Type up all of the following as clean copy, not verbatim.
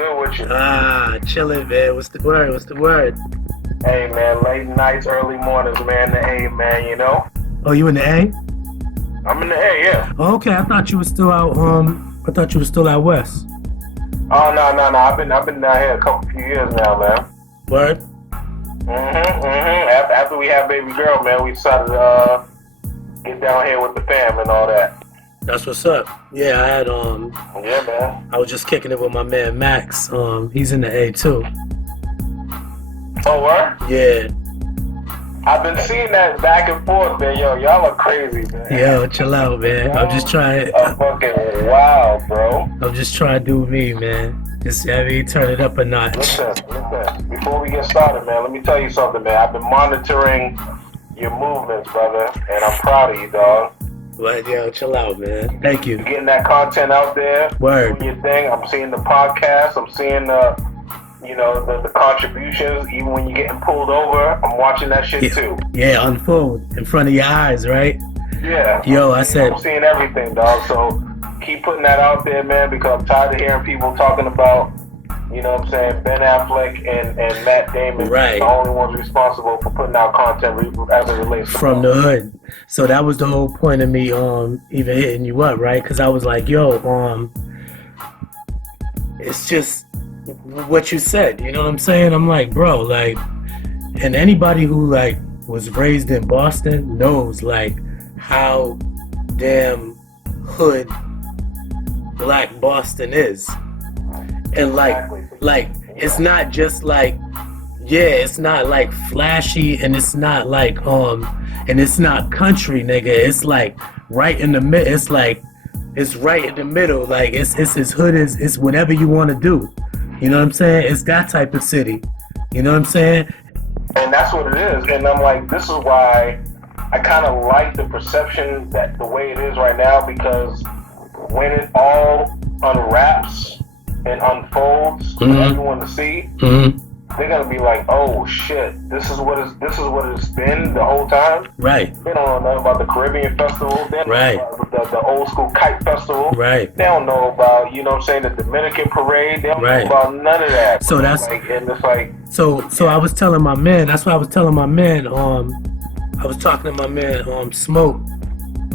good with you? Chilling, man. What's the word? What's the word? Hey, man, late nights, early mornings, man. The A, man, you know? Oh, you in the A? I'm in the A, yeah. Oh, okay, I thought you were still out. I thought you were still out west. Oh, no. I've been down here a few years now, man. Word? After we had baby girl, man, we decided to get down here with the fam and all that. That's what's up. Yeah, I had Yeah, man. I was just kicking it with my man Max. He's in the A too. Oh, what? Yeah. I've been seeing that back and forth, man. Yo, y'all are crazy, man. Yo, chill out, man. I'm just trying. Fucking wow, bro. I'm just trying to do me, man. Just turn it up a notch. Listen. Before we get started, man, let me tell you something, man. I've been monitoring your movements, brother, and I'm proud of you, dog. But yo, chill out, man. Thank you. You're getting that content out there. Word. Doing your thing. I'm seeing the podcast. I'm seeing the contributions. Even when you're getting pulled over, I'm watching that shit too. Yeah, unfold in front of your eyes, right? Yeah. Yo, I'm seeing everything, dog. So keep putting that out there, man, because I'm tired of hearing people talking about, you know what I'm saying, Ben Affleck and Matt Damon, right, the only ones responsible for putting out content as it relates to from the hood. So that was the whole point of me even hitting you up, right? Because I was like, yo, it's just what you said, you know what I'm saying? I'm like, bro, like, and anybody who like was raised in Boston knows like how damn hood Black Boston is. And like it's not just like, yeah, it's not like flashy, and it's not like and it's not country, nigga. It's like right in the middle. It's like it's right in the middle. Like it's as hood as it's whatever you want to do. You know what I'm saying? It's that type of city. You know what I'm saying? And that's what it is. And I'm like, this is why I kind of like the perception that the way it is right now, because when it all unwraps and unfolds for everyone to see, they're gonna be like, "Oh shit, this is what it's been the whole time." Right. They don't know nothing about the Caribbean Festival. They don't know about the old school kite festival. Right. They don't know about, you know what I'm saying, the Dominican parade. They don't know about none of that. So that's like, and it's like. So I was telling my man. That's what I was telling my man. I was talking to my man Smoke.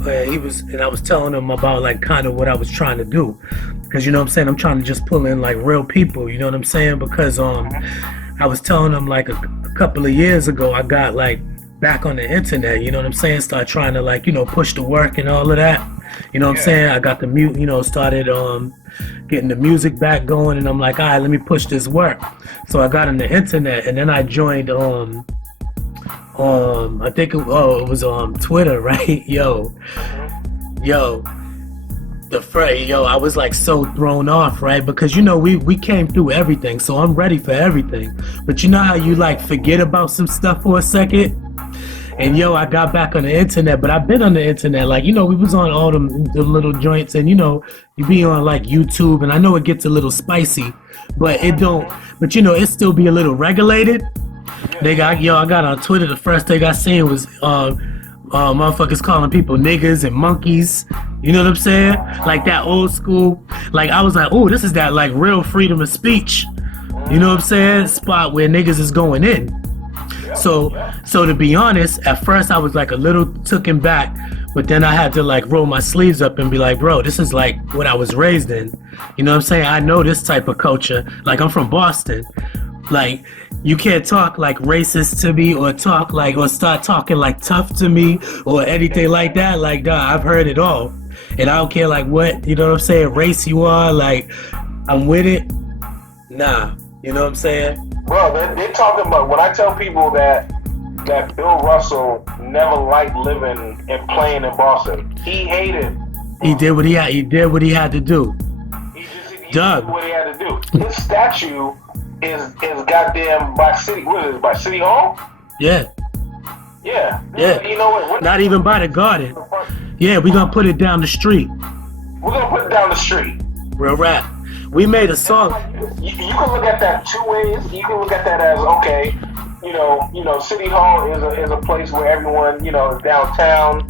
And I was telling him about like kind of what I was trying to do, because you know what I'm saying, I'm trying to just pull in like real people, you know what I'm saying, because I was telling him like a couple of years ago I got like back on the internet, you know what I'm saying, start trying to like, you know, push the work and all of that, you know what I'm saying. I got the started getting the music back going, and I'm like, all right, let me push this work. So I got on the internet, and then I joined I think it was on Twitter, right? I was like so thrown off, right? Because you know we came through everything, so I'm ready for everything. But you know how you like forget about some stuff for a second? And I got back on the internet, but I've been on the internet, like, you know, we was on all the little joints, and you know, you be on like YouTube, and I know it gets a little spicy, but it don't, but you know, it still be a little regulated. I got on Twitter, the first thing I seen was motherfuckers calling people niggas and monkeys. You know what I'm saying? Like that old school. Like I was like, oh, this is that like real freedom of speech. You know what I'm saying? Spot where niggas is going in. So to be honest, at first I was like a little taken back, but then I had to like roll my sleeves up and be like, bro, this is like what I was raised in. You know what I'm saying? I know this type of culture. Like I'm from Boston. Like you can't talk like racist to me or start talking like tough to me or anything like that. Like, nah, I've heard it all. And I don't care like what, you know what I'm saying, race you are, like I'm with it. Nah, you know what I'm saying? Bro, they're talking about, when I tell people that Bill Russell never liked living and playing in Boston. He hated. He did what he had to do. He did what he had to do. His statue is goddamn by City Hall? Yeah. Yeah. You know what? Not even by the garden. Yeah, we're gonna put it down the street. We're gonna put it down the street. Real rap. We made a song. You can look at that two ways. You can look at that as, okay, you know, City Hall is a place where everyone, you know, is downtown.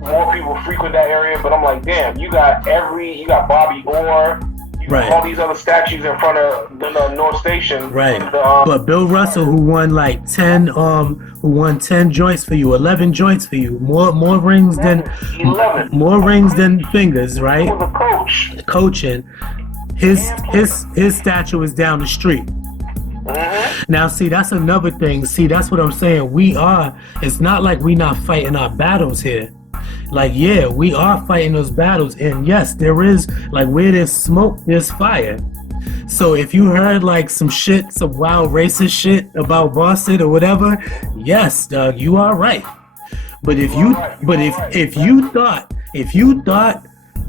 More people frequent that area, but I'm like, damn, you got Bobby Orr, you Right. all these other statues in front of the North Station. Right. But Bill Russell, who won like 10 joints for you, 11 joints for you, more rings than 11. more rings than fingers, right? He was a coach. Coaching. His statue is down the street. Mm-hmm. Now, see, that's another thing. See, that's what I'm saying. It's not like we not fighting our battles here. Like, yeah, we are fighting those battles. And yes, there is, like, where there's smoke, there's fire. So if you heard like some wild racist shit about Boston or whatever, yes, Doug, you are right. But if you thought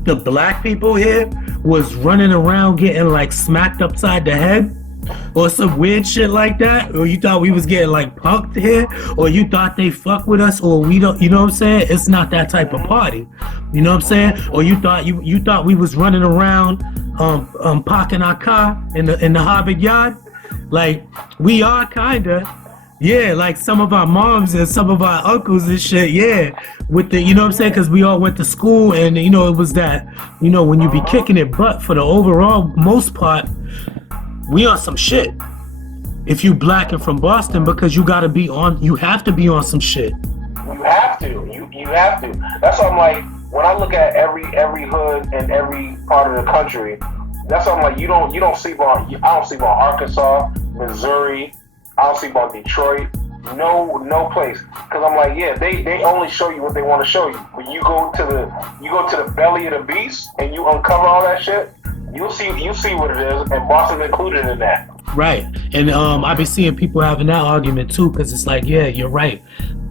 the black people here was running around getting like smacked upside the head or some weird shit like that, or you thought we was getting like punked here, or you thought they fuck with us, or we don't, you know what I'm saying? It's not that type of party. You know what I'm saying? Or you thought we was running around parking our car in the Harvard yard? Like, we are kinda. Yeah, like some of our moms and some of our uncles and shit, yeah. With the, you know what I'm saying? Because we all went to school and, you know, it was that, you know, when you be kicking it, but for the overall most part, we on some shit. If you black and from Boston, because you have to be on some shit. You have to. You have to. That's why I'm like, when I look at every hood and every part of the country, that's why I'm like, I don't sleep on Arkansas, Missouri, I don't sleep on Detroit, no place. Because I'm like, yeah, they only show you what they want to show you. When you go to the belly of the beast and you uncover all that shit, you'll see what it is, and Boston's included in that. Right. And I've been seeing people having that argument too, because it's like, yeah, you're right.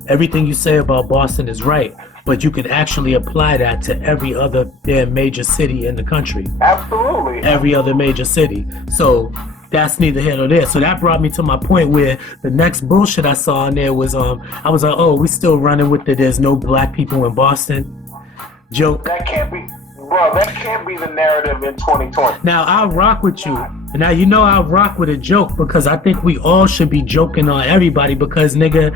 Everything you say about Boston is right, but you could actually apply that to every other damn major city in the country. Absolutely. Every other major city. So that's neither here nor there. So that brought me to my point where the next bullshit I saw in there was I was like, oh, we still running with the there's no black people in Boston joke. That can't be, bro, that can't be the narrative in 2020. Now I'll rock with you. Now you know I'll rock with a joke, because I think we all should be joking on everybody, because nigga,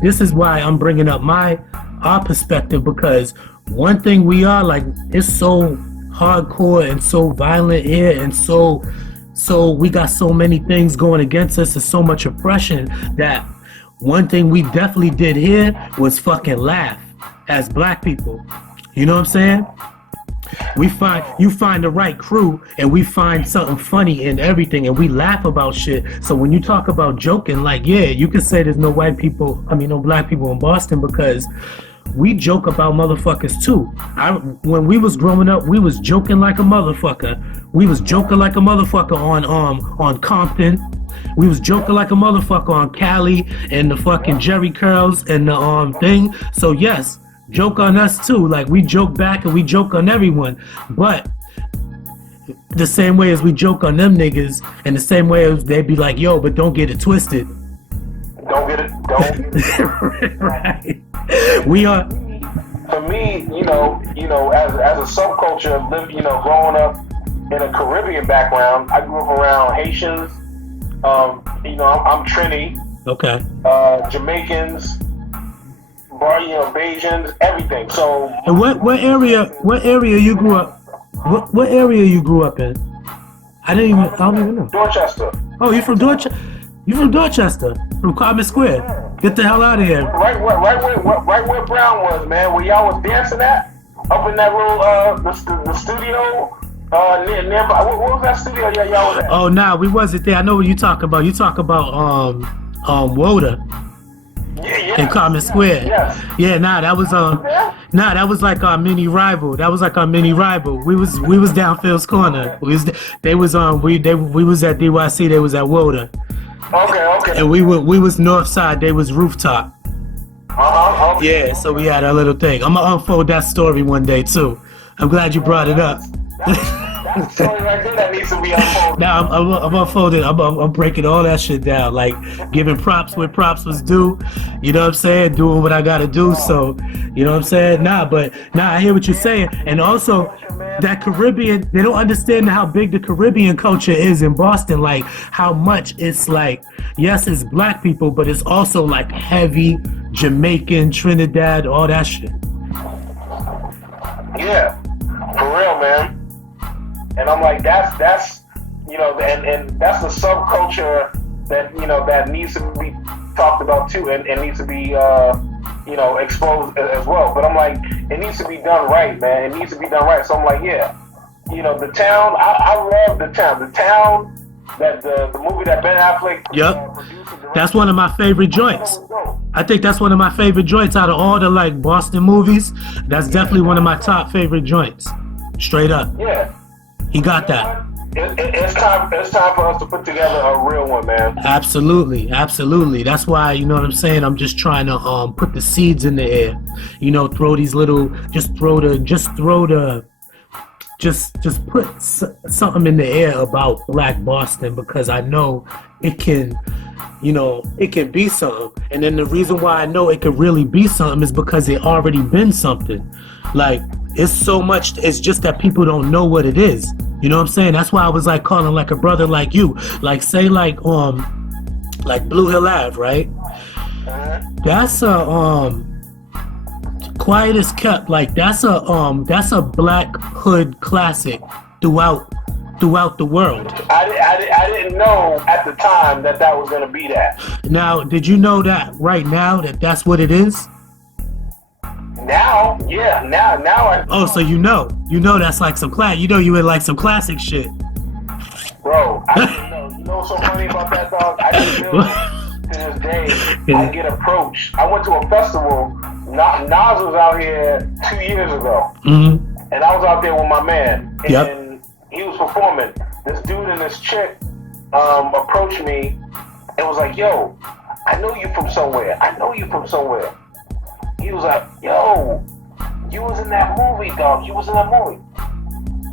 this is why I'm bringing up our perspective, because one thing we are like, it's so hardcore and so violent here, and so we got so many things going against us and so much oppression, that one thing we definitely did here was fucking laugh as black people. You know what I'm saying? You find the right crew and we find something funny in everything and we laugh about shit. So when you talk about joking, like, yeah, you can say there's no black people in Boston, because we joke about motherfuckers too. When we was growing up, we was joking like a motherfucker. We was joking like a motherfucker on Compton. We was joking like a motherfucker on Cali and the fucking Jerry curls and the thing. So yes, joke on us too. Like, we joke back and we joke on everyone. But the same way as we joke on them niggas, and the same way as they be like, yo, but don't get it twisted. Don't get it. Right. We are. For me, you know, as a subculture, growing up in a Caribbean background, I grew up around Haitians. I'm Trini. Okay. Jamaicans, Bajans, everything. So. And what area you grew up? What area you grew up in? I don't even know. Dorchester. Oh, you from Dorchester? You from Dorchester? From Common Square? Get the hell out of here. Right where Brown was, man. Where y'all was dancing at? Up in that little the studio. Nearby. What was that studio y'all was at? Oh, nah, we wasn't there. I know what you talking about. You talk about Woda. Yeah. In Common Square. Yes. Yeah, that was like our mini rival. We was down Phil's Corner. We was at DYC, they was at Woda. Okay. And we was North Side, they was Rooftop. Okay. Yeah, so we had a little thing. I'm gonna unfold that story one day too. I'm glad you brought it up. That's the story right there that needs to be unfolded. Now I'm unfolding. I'm breaking all that shit down, like giving props where props was due. You know what I'm saying? Doing what I gotta do. So, you know what I'm saying? I hear what you're saying. And also, that Caribbean, they don't understand how big the Caribbean culture is in Boston. Like, how much it's like, yes, it's black people, but it's also like heavy Jamaican, Trinidad, all that shit. Yeah, for real, man. And I'm like, that's and that's the subculture that that needs to be talked about too, and needs to be exposed as well. But I'm like, it needs to be done right, man. It needs to be done right. So I'm like, yeah, the town. I love the town. The town that the movie that Ben Affleck produced. That's one of my favorite joints. I think that's one of my favorite joints out of all the like Boston movies. That's definitely one of my top favorite joints. Straight up. Yeah. He got that. It's time for us to put together a real one, man. Absolutely. That's why, you know what I'm saying, I'm just trying to put the seeds in the air. Throw these little, just put something in the air about Black Boston, because I know it can, it can be something. And then the reason why I know it could really be something is because it already been something. Like, it's so much, it's just that people don't know what it is. You know what I'm saying? That's why I was like calling like a brother like you. Like, say like Blue Hill Ave, right? That's a Quiet as Kept, like that's a Black hood classic throughout the world. I didn't know at the time that was gonna be that. Now, did you know that right now that's what it is? Now, yeah, now I. Oh, so you know that's like some you in like some classic shit. Bro, I didn't know. You know what's so funny about that, dog? I didn't know to this day. I get approached. I went to a festival. Nas was out here 2 years ago, and I was out there with my man, and he was performing. This dude and this chick approached me and was like, "Yo, I know you from somewhere. He was like, "Yo, you was in that movie, dog. You was in that movie."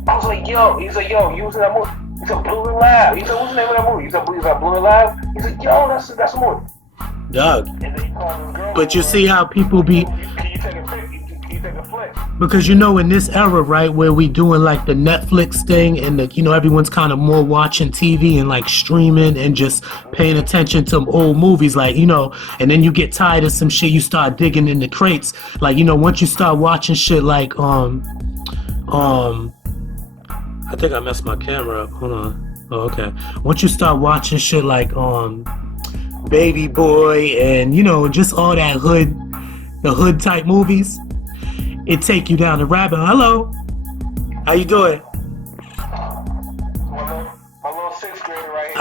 I was like, "Yo." He's like, "Yo, you was in that movie." He said, "Blue and Lab." He said, "What's the name of that movie?" He said, "Blue and Lab." He's like, "Yo, that's a movie." Doug. And then he called his girl. But you see how people be. Can you take a flick? Can you take a flick? Because in this era, right, where we doing like the Netflix thing, and everyone's kind of more watching TV and like streaming and just paying attention to old movies, like and then you get tired of some shit, you start digging in the crates, like once you start watching shit like I think I messed my camera up. Hold on. Oh, okay. Once you start watching shit like Baby Boy and just all that the hood type movies, it take you down the rabbit. Hello, how you doing? My little sixth grader right here.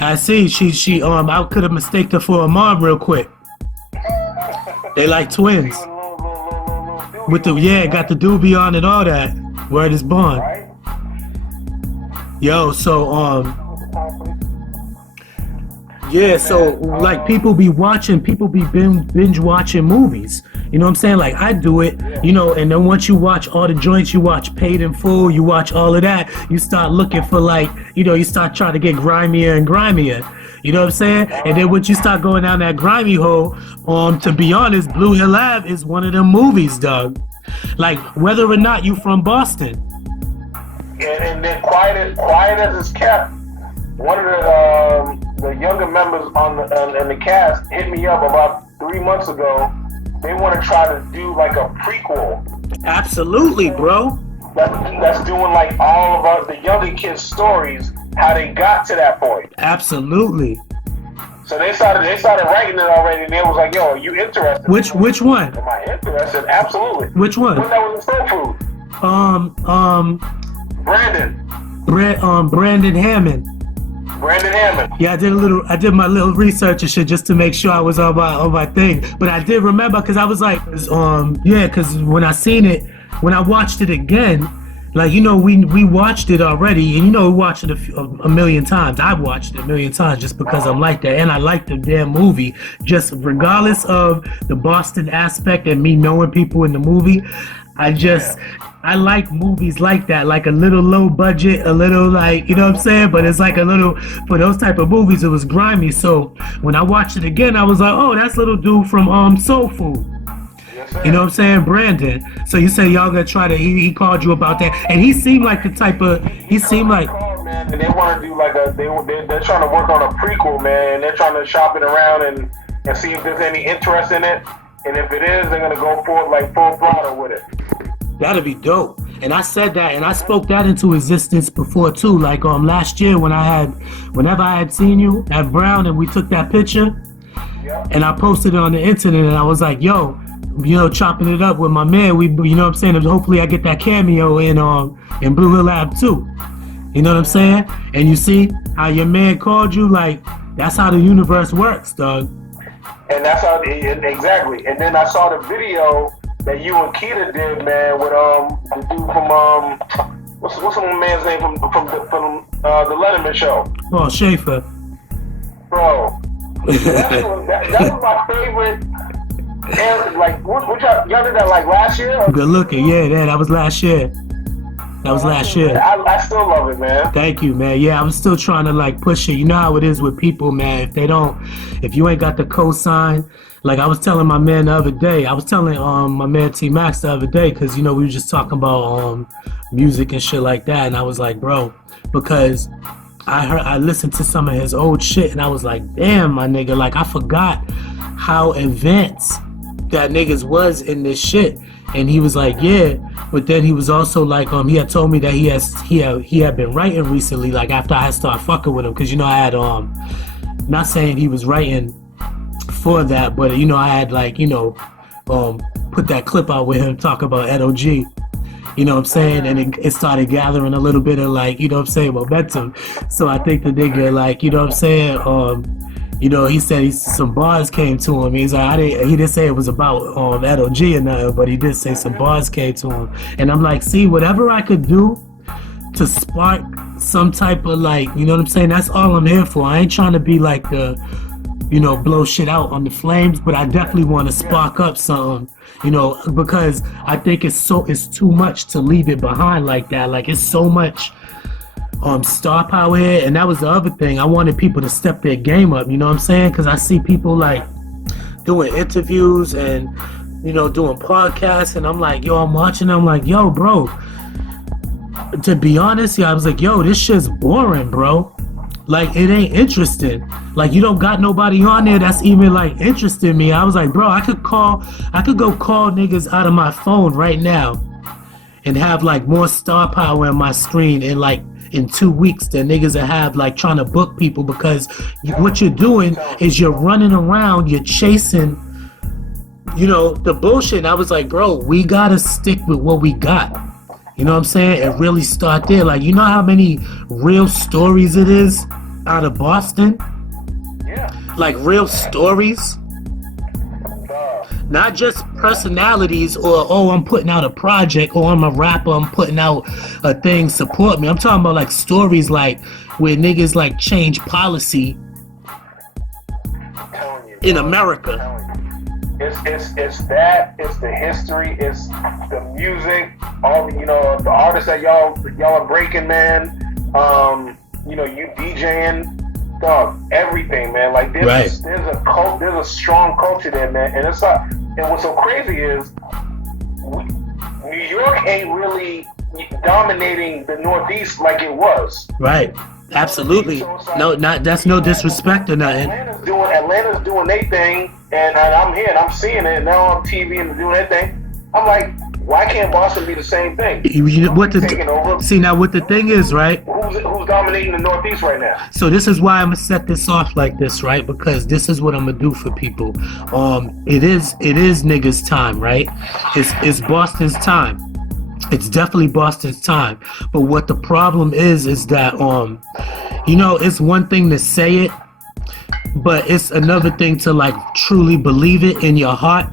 I see. She I could have mistaken her for a mom real quick. They like twins. With the got the doobie on and all that. Word is born. Yo, so yeah, so like people be binge watching movies. You know what I'm saying? Like I do it, and then once you watch all the joints, you watch Paid in Full, you watch all of that, you start looking for like, you start trying to get grimier and grimier. You know what I'm saying? And then once you start going down that grimy hole, to be honest, Blue Hill Ave is one of them movies, dog. Like whether or not you from Boston. And then quiet as it's kept. One of the younger members in the cast hit me up about 3 months ago. They want to try to do like a prequel. Absolutely, bro. That's doing like all of the younger kids' stories, how they got to that point. Absolutely. So they started writing it already, and they was like, "Yo, are you interested?" Which one? Am I interested? Absolutely. Which one? One that was in soul food. Brandon Hammond. Brandon Hammond. Yeah, I did my little research and shit just to make sure I was on my thing. But I did remember because I was like, because when I watched it again, like we watched it already, and we watched it a million times. I've watched it a million times just because I'm like that, and I like the damn movie. Just regardless of the Boston aspect and me knowing people in the movie, I like movies like that, like a little low budget, a little like, you know what I'm saying? But it's like a little, for those type of movies, it was grimy. So when I watched it again, I was like, oh, that's little dude from Soul Food. Yes, sir. You know what I'm saying? Brandon. So you say y'all gonna try to, he called you about that. And he seemed like the type of, Man, and they want to do like they're trying to work on a prequel, man. And they're trying to shop it around and see if there's any interest in it. And if it is, they're gonna go for it like full throttle with it. That'd be dope. And I said that, and I spoke that into existence before too. Like last year whenever I had seen you at Brown and we took that picture, and I posted it on the internet, and I was like, yo, chopping it up with my man. We, you know what I'm saying? Hopefully I get that cameo in Blue Hill Lab too. You know what I'm saying? And you see how your man called you, like, that's how the universe works, dog. And that's how, exactly. And then I saw the video that you and Keita did, man, with the dude from what's the man's name from the Letterman show? Oh, Schaefer. Bro, that was my favorite. And like, y'all did that like last year? Good looking, yeah, that was last year. That was last year. I still love it, man. Thank you, man. Yeah, I'm still trying to like push it. You know how it is with people, man. If you ain't got the cosign, like I was telling my man the other day, I was telling my man T Max the other day, because we were just talking about music and shit like that, and I was like, bro, because I listened to some of his old shit, and I was like, damn, my nigga, like I forgot how advanced that niggas was in this shit. And he was like, yeah, but then he was also like, he had told me that he had been writing recently, like after I had started fucking with him, because I had not saying he was writing for that, but I had like put that clip out with him talk about NOG. You know what I'm saying? And it started gathering a little bit of like, momentum. So I think the nigga, like, you know what I'm saying? He said some bars came to him. He's like, he didn't say it was about NOG or nothing, but he did say some bars came to him. And I'm like, see, whatever I could do to spark some type of like, you know what I'm saying? That's all I'm here for. I ain't trying to be like the, blow shit out on the flames, but I definitely want to spark up something, because I think it's too much to leave it behind like that. Like, it's so much star power here. And that was the other thing. I wanted people to step their game up, you know what I'm saying? Because I see people like doing interviews and doing podcasts, and I'm like, yo, I'm watching, I'm like, yo, bro, to be honest, I was like, yo, this shit's boring, bro. Like, it ain't interesting. Like, you don't got nobody on there that's even like interested in me. I was like, bro, I could go call niggas out of my phone right now and have like more star power on my screen and like in 2 weeks than niggas that have like trying to book people, because what you're doing is you're running around, you're chasing, the bullshit. And I was like, bro, we gotta stick with what we got. You know what I'm saying? And really start there. Like, you know how many real stories it is out of Boston? Yeah. Like real stories. Not just personalities or, oh, I'm putting out a project, or I'm a rapper, I'm putting out a thing, support me. I'm talking about like stories like where niggas like change policy in America. It's that, it's the history, it's the music, all the, the artists that y'all are breaking, man. You DJing, dog, everything, man. Like there's a strong culture there, man. And it's like, and what's so crazy is New York ain't really dominating the Northeast like it was. Right. Absolutely. No, that's no disrespect or nothing. Atlanta's doing their thing, and I'm here and I'm seeing it now on TV and doing their thing. I'm like, why can't Boston be the same thing? What the thing is, right? Who's dominating the Northeast right now? So this is why I'm gonna set this off like this, right? Because this is what I'm gonna do for people. It is niggas' time, right? It's Boston's time. It's definitely Boston's time. But what the problem is that it's one thing to say it, but it's another thing to like truly believe it in your heart.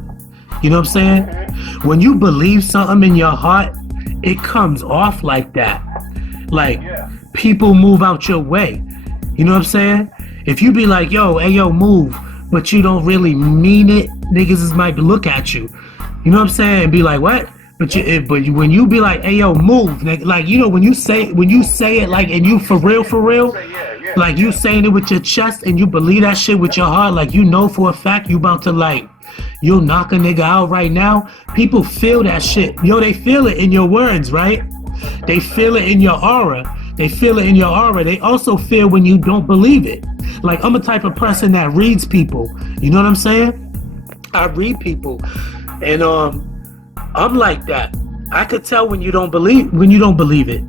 You know what I'm saying? Mm-hmm. When you believe something in your heart, it comes off like that. Like, people move out your way. You know what I'm saying? If you be like, yo, hey, yo, move, but you don't really mean it, niggas might look at you. You know what I'm saying? And be like, what? But when you be like, hey, yo, move, nigga, like, when you say it like, and you for real, like you saying it with your chest and you believe that shit with your heart, like, for a fact you about to like, you'll knock a nigga out right now. People feel that shit. Yo, they feel it in your words, right? They feel it in your aura. They also feel when you don't believe it. Like, I'm a type of person that reads people. You know what I'm saying? I read people. And I'm like that. I could tell when you don't believe it.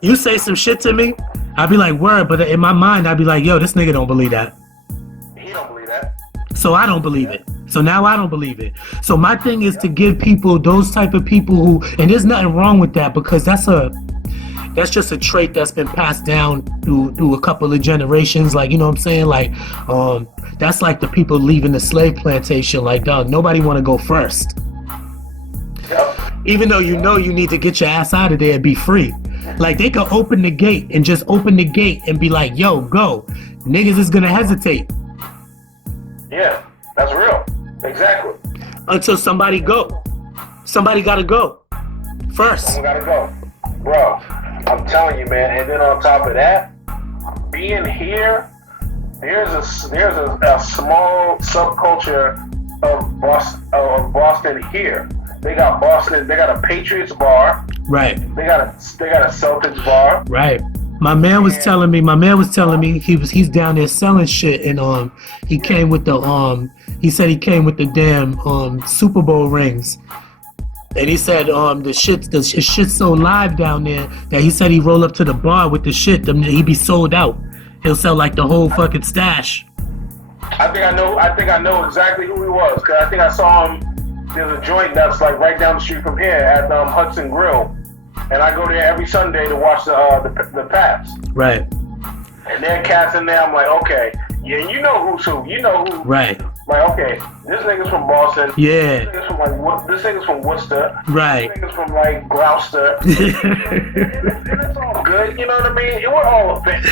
You say some shit to me, I'd be like, word, but in my mind, I'd be like, yo, this nigga don't believe that. He don't believe that. So I don't believe it. So now I don't believe it. So my thing is to give people, those type of people who, and there's nothing wrong with that, because that's just a trait that's been passed down through a couple of generations. Like, you know what I'm saying? Like, that's like the people leaving the slave plantation. Like, dog, nobody want to go first. Yep. Even though you know you need to get your ass out of there and be free. Like, they could open the gate and just open the gate and be like, yo, go. Niggas is gonna hesitate. Yeah, that's real. Exactly. Until somebody go. Somebody gotta go first. Someone gotta go. Bro, I'm telling you, man. And then on top of that, being here, there's a small subculture of Boston here. They got Boston. They got a Patriots bar. Right. They got a Celtics bar. Right. My man was telling me he's down there selling shit, and he came with the he said he came with the damn Super Bowl rings. And he said the shit's so live down there that he said he roll up to the bar with the shit, he be sold out. He'll sell like the whole fucking stash. I think I know exactly who he was, cause I think I saw him. There's a joint that's like right down the street from here at Hudson Grill, and I go there every Sunday to watch the Pats. Right. And there are cats in there. I'm like, okay, yeah, you know who's who. You know who. Right. Like, okay, this nigga's from Boston. Yeah. This nigga's from Worcester. Right. This nigga's from like Gloucester. and it's all good. You know what I mean? We're all a fan.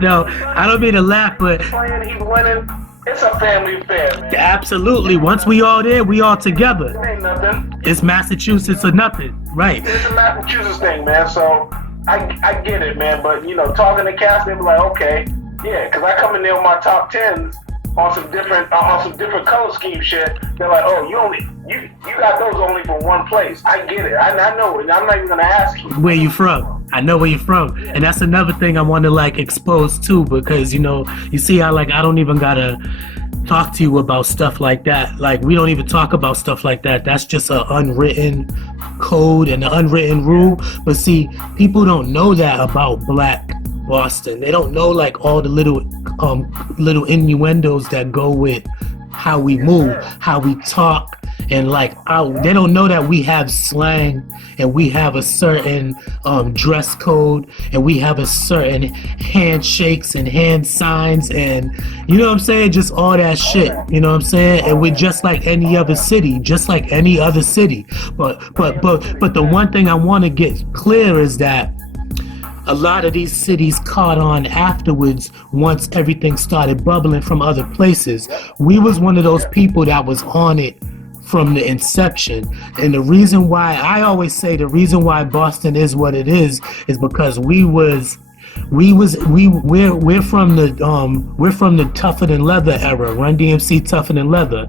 No, I don't mean to laugh, but He's winning. It's a family affair, man. Absolutely. Once we all there, we all together. It ain't nothing. It's Massachusetts or nothing. Right. It's a Massachusetts thing, man. So I get it, man. But you know, talking to cats, they be like, okay, yeah, because I come in there with my top tens on some different color scheme shit. They're like, oh, you got those only from one place. I get it. I know it. I'm not even gonna ask you. Where you from? I know where you're from. And that's another thing I want to like expose too, because you know, you see how like I don't even gotta talk to you about stuff like that. Like we don't even talk about stuff like that. That's just an unwritten code and an unwritten rule. But see, people don't know that about Black Boston. They don't know like all the little innuendos that go with how we move, how we talk, and like they don't know that we have slang and we have a certain dress code and we have a certain handshakes and hand signs and you know what I'm saying, just all that shit, you know what I'm saying, and we're just like any other city, but the one thing I want to get clear is that a lot of these cities caught on afterwards once everything started bubbling from other places. We was one of those people that was on it from the inception. And the reason why I always say the reason why Boston is what it is because we're from the Tougher Than Leather era, Run DMC Tougher Than Leather.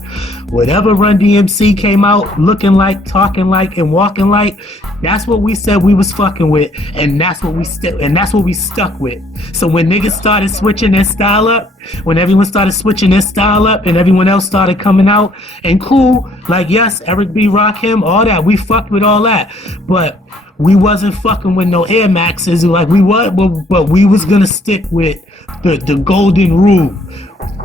Whatever Run DMC came out looking like, talking like, and walking like, that's what we said we was fucking with, and that's what we stuck with. So when niggas started switching their style up, when everyone started switching their style up and everyone else started coming out and cool, like yes, Eric B. Rakim, all that, we fucked with all that. But we wasn't fucking with no Air Maxes like we was, but we was gonna stick with the golden rule.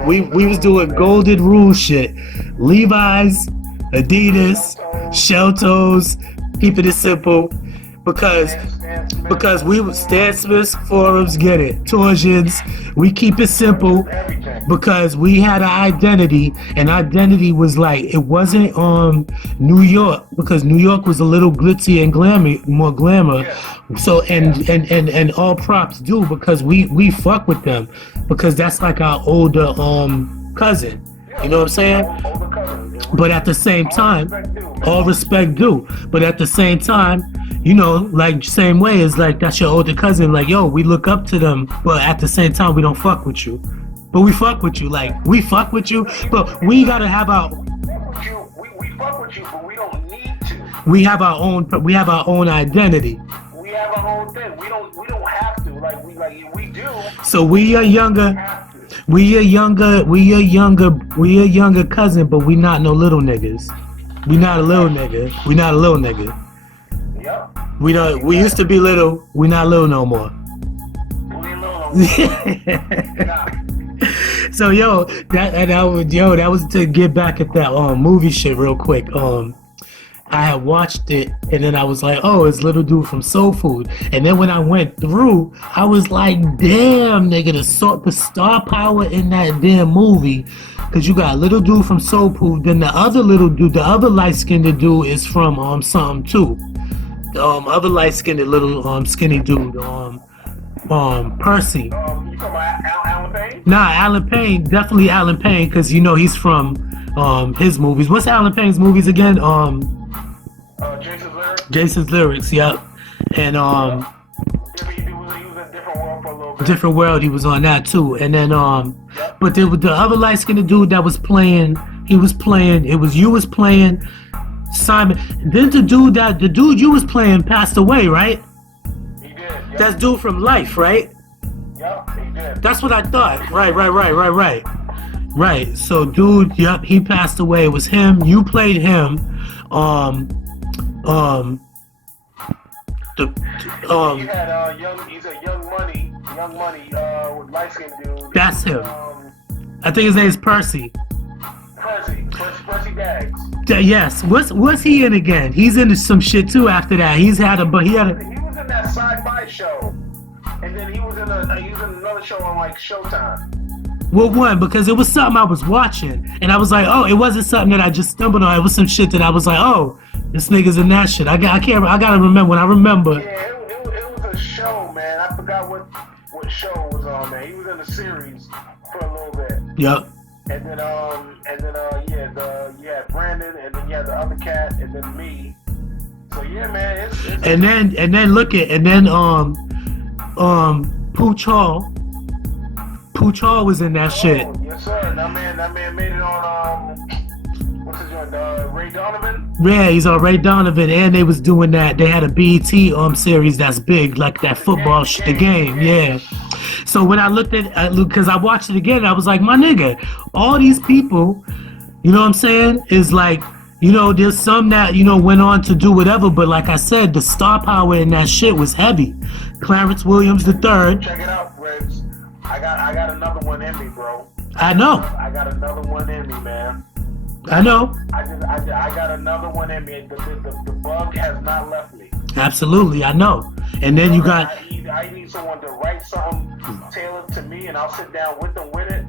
We was doing golden rule shit. Levi's, Adidas, Shell Toes, keeping it simple. Because we would Stan Smith's forums, get it, torsions, we keep it simple because we had an identity, and identity was like, it wasn't New York, because New York was a little glitzy and more glamour. So and all props do, because we fuck with them, because that's like our older cousin. You know what I'm saying? But at the same time, all respect due. But at the same time, you know, like same way as like that's your older cousin. Like, yo, we look up to them, but at the same time, we don't fuck with you. But we fuck with you. Like, we fuck with you, but we gotta have our. We fuck with you, but we don't need to. We have our own identity. We have our own thing. We don't have to. We do. So we are younger. We a younger cousin, but we not no little niggas. We not a little nigga. Yep. We don't. We used to be little. We not little no more. We ain't little no more. Nah. So that was to get back at that movie shit real quick. I had watched it and then I was like, oh, it's little dude from Soul Food. And then when I went through, I was like, damn, nigga, the star power in that damn movie. Cause you got little dude from Soul Food, then the other little dude, the other light-skinned dude is from something too. The other light-skinned little skinny dude, Percy. You talking about Alan Payne? Nah, Alan Payne, definitely Alan Payne, cause you know he's from his movies. What's Alan Payne's movies again? Jason's Lyrics. Jason's Lyrics, yep. And He was in Different World for a little bit. Different World, he was on that too. And then Yep. but there was the other light skinned dude that was playing, you was playing Simon. Then the dude you was playing passed away, right? He did. Yep. That's dude from Life, right? Yep, he did. That's what I thought. Right. So dude, yep, he passed away. It was him. You played him. You had he's a young money with light skinned dude. That's him. I think his name is Percy. Percy Daggs. Yes. What's he in again? He's into some shit too after that. He was in that sci-fi show. And then he was in another show on like Showtime. Well, one, because it was something I was watching, and I was like, oh, it wasn't something that I just stumbled on. It was some shit that I was like, oh, this nigga's in that shit. I gotta remember. When I remember. Yeah, it was a show, man. I forgot what show it was on, man. He was in the series for a little bit. Yep. And then you had Brandon, and then you had the other cat, and then me. So yeah, man. And then Pooch Hall. Pooch Hall was in that shit. Yes, sir. That man made it on what's his name? Ray Donovan. Yeah, he's on Ray Donovan, and they was doing that. They had a BET series that's big, like that football the game. Yeah. So when I looked at, because I watched it again, I was like, my nigga, all these people, you know what I'm saying, is like, you know, there's some that, you know, went on to do whatever, but like I said, the star power in that shit was heavy. Clarence Williams III. Check it out, Ribs. I got another one in me, bro. I know. I got another one in me, man. I know. I got another one in me. The bug has not left me. Absolutely, I know. And then you got. I need someone to write something tailored to me, and I'll sit down with them with it,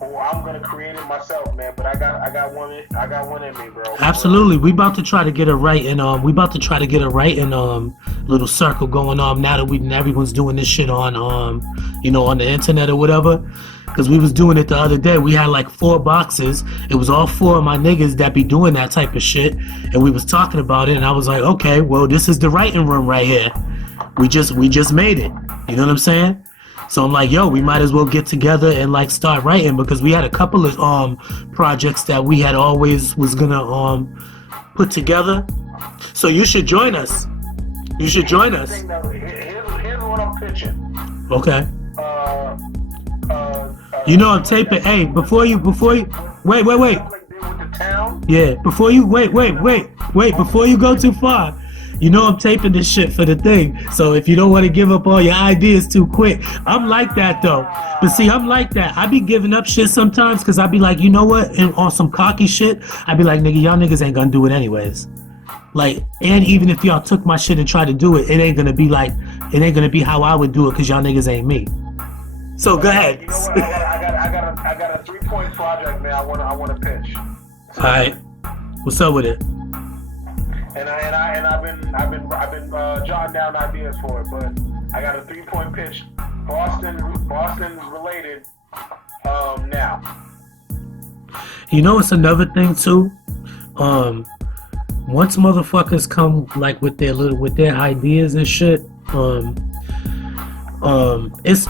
or I'm gonna create it myself, man. But I got one in me, bro. Absolutely, we about to try to get a writing. Little circle going on now that everyone's doing this shit on you know, on the internet or whatever. Because we was doing it the other day. We had like 4 boxes. It was all 4 of my niggas that be doing that type of shit. And we was talking about it. And I was like, okay, well, this is the writing room right here. We just made it. You know what I'm saying? So I'm like, yo, we might as well get together and like start writing. Because we had a couple of projects that we had always was gonna put together. So you should join us. Here's what I'm pitching. Okay. You know I'm taping. Hey, before you wait. Yeah, before you before you go too far. You know I'm taping this shit for the thing. So if you don't want to give up all your ideas too quick, I'm like that though. But see, I'm like that. I be giving up shit sometimes because I be like, you know what? And on some cocky shit, I be like, nigga, y'all niggas ain't gonna do it anyways. Like, and even if y'all took my shit and tried to do it, it ain't gonna be how I would do it because y'all niggas ain't me. So go ahead. You know what? I got a 3-point project, man. I wanna pitch. All right. What's up with it? And I've been jotting down ideas for it, but I got a 3-point pitch, Boston related. Now. You know, it's another thing too. Once motherfuckers come like with their ideas and shit, it's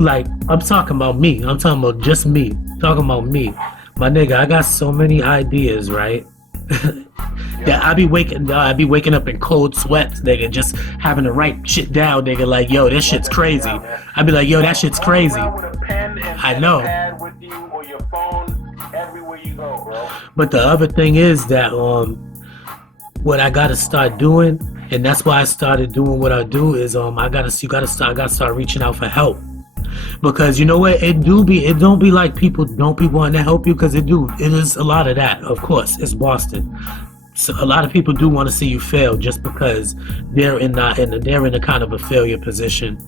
like I'm talking about me. I'm talking about just me. Talking about me, my nigga. I got so many ideas, right? That I be waking up in cold sweats, nigga, just having to write shit down, nigga. Like, yo, this shit's crazy. I be like, yo, that shit's crazy. I know. With you or your phone everywhere you go, bro. But the other thing is that what I gotta start doing And that's why I started doing what I do. Is I gotta start reaching out for help. Because you know what, it don't be like people don't be wanting to help you, because it is a lot of that. Of course, it's Boston, so a lot of people do want to see you fail just because they're in a kind of a failure position.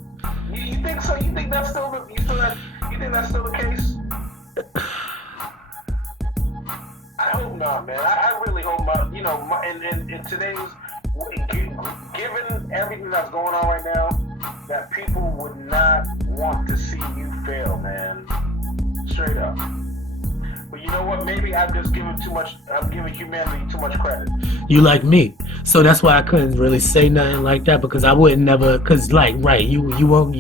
You think so? You think that's still the case? I hope not, man. I really hope not. You know, in today's, given everything that's going on right now, that people would not want to see you fail, man. Straight up. But you know what? Maybe I'm giving humanity too much credit. You like me, so that's why I couldn't really say nothing like that, because I wouldn't never, because like, right, you're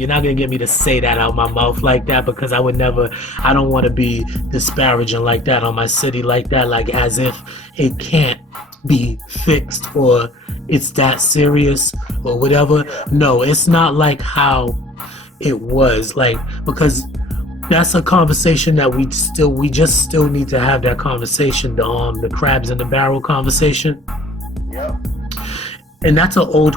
not gonna get me to say that out my mouth like that, because I don't want to be disparaging like that on my city like that, like as if it can't be fixed or it's that serious or whatever. No, it's not like how it was, like, because that's a conversation that we just still need to have that conversation, the crabs in the barrel conversation. Yep. And that's an old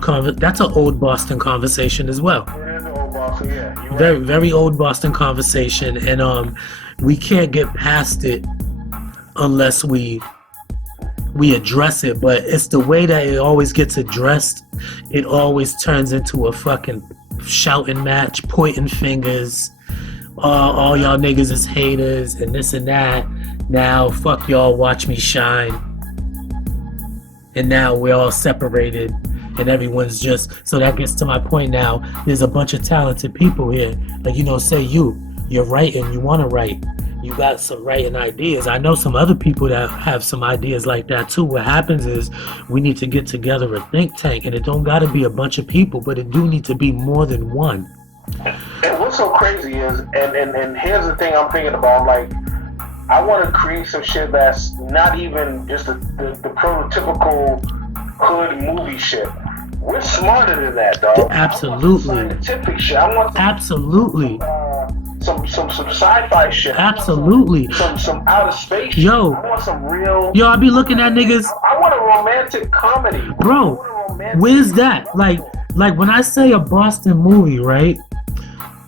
Boston conversation as well. It is an old Boston, yeah. You're Very, right. very old Boston conversation, and we can't get past it unless we address it. But it's the way that it always gets addressed. It always turns into a fucking shouting match, pointing fingers. All y'all niggas is haters and this and that. Now fuck y'all, watch me shine. And now we're all separated, and everyone's just, so that gets to my point now. There's a bunch of talented people here. Like, say you're writing, you want to write. You got some writing ideas. I know some other people that have some ideas like that too. What happens is we need to get together a think tank, and it don't got to be a bunch of people, but it do need to be more than one. And what's so crazy is, and here's the thing I'm thinking about, like, I want to create some shit that's not even just the prototypical hood movie shit. We're smarter than that, dog. Absolutely. I want some scientific shit. I want Absolutely. Some sci-fi shit. Absolutely. Some outer space shit. Yo. I want some real. Yo, I be looking at niggas. I want a romantic comedy. Bro, where's that? Like when I say a Boston movie, right?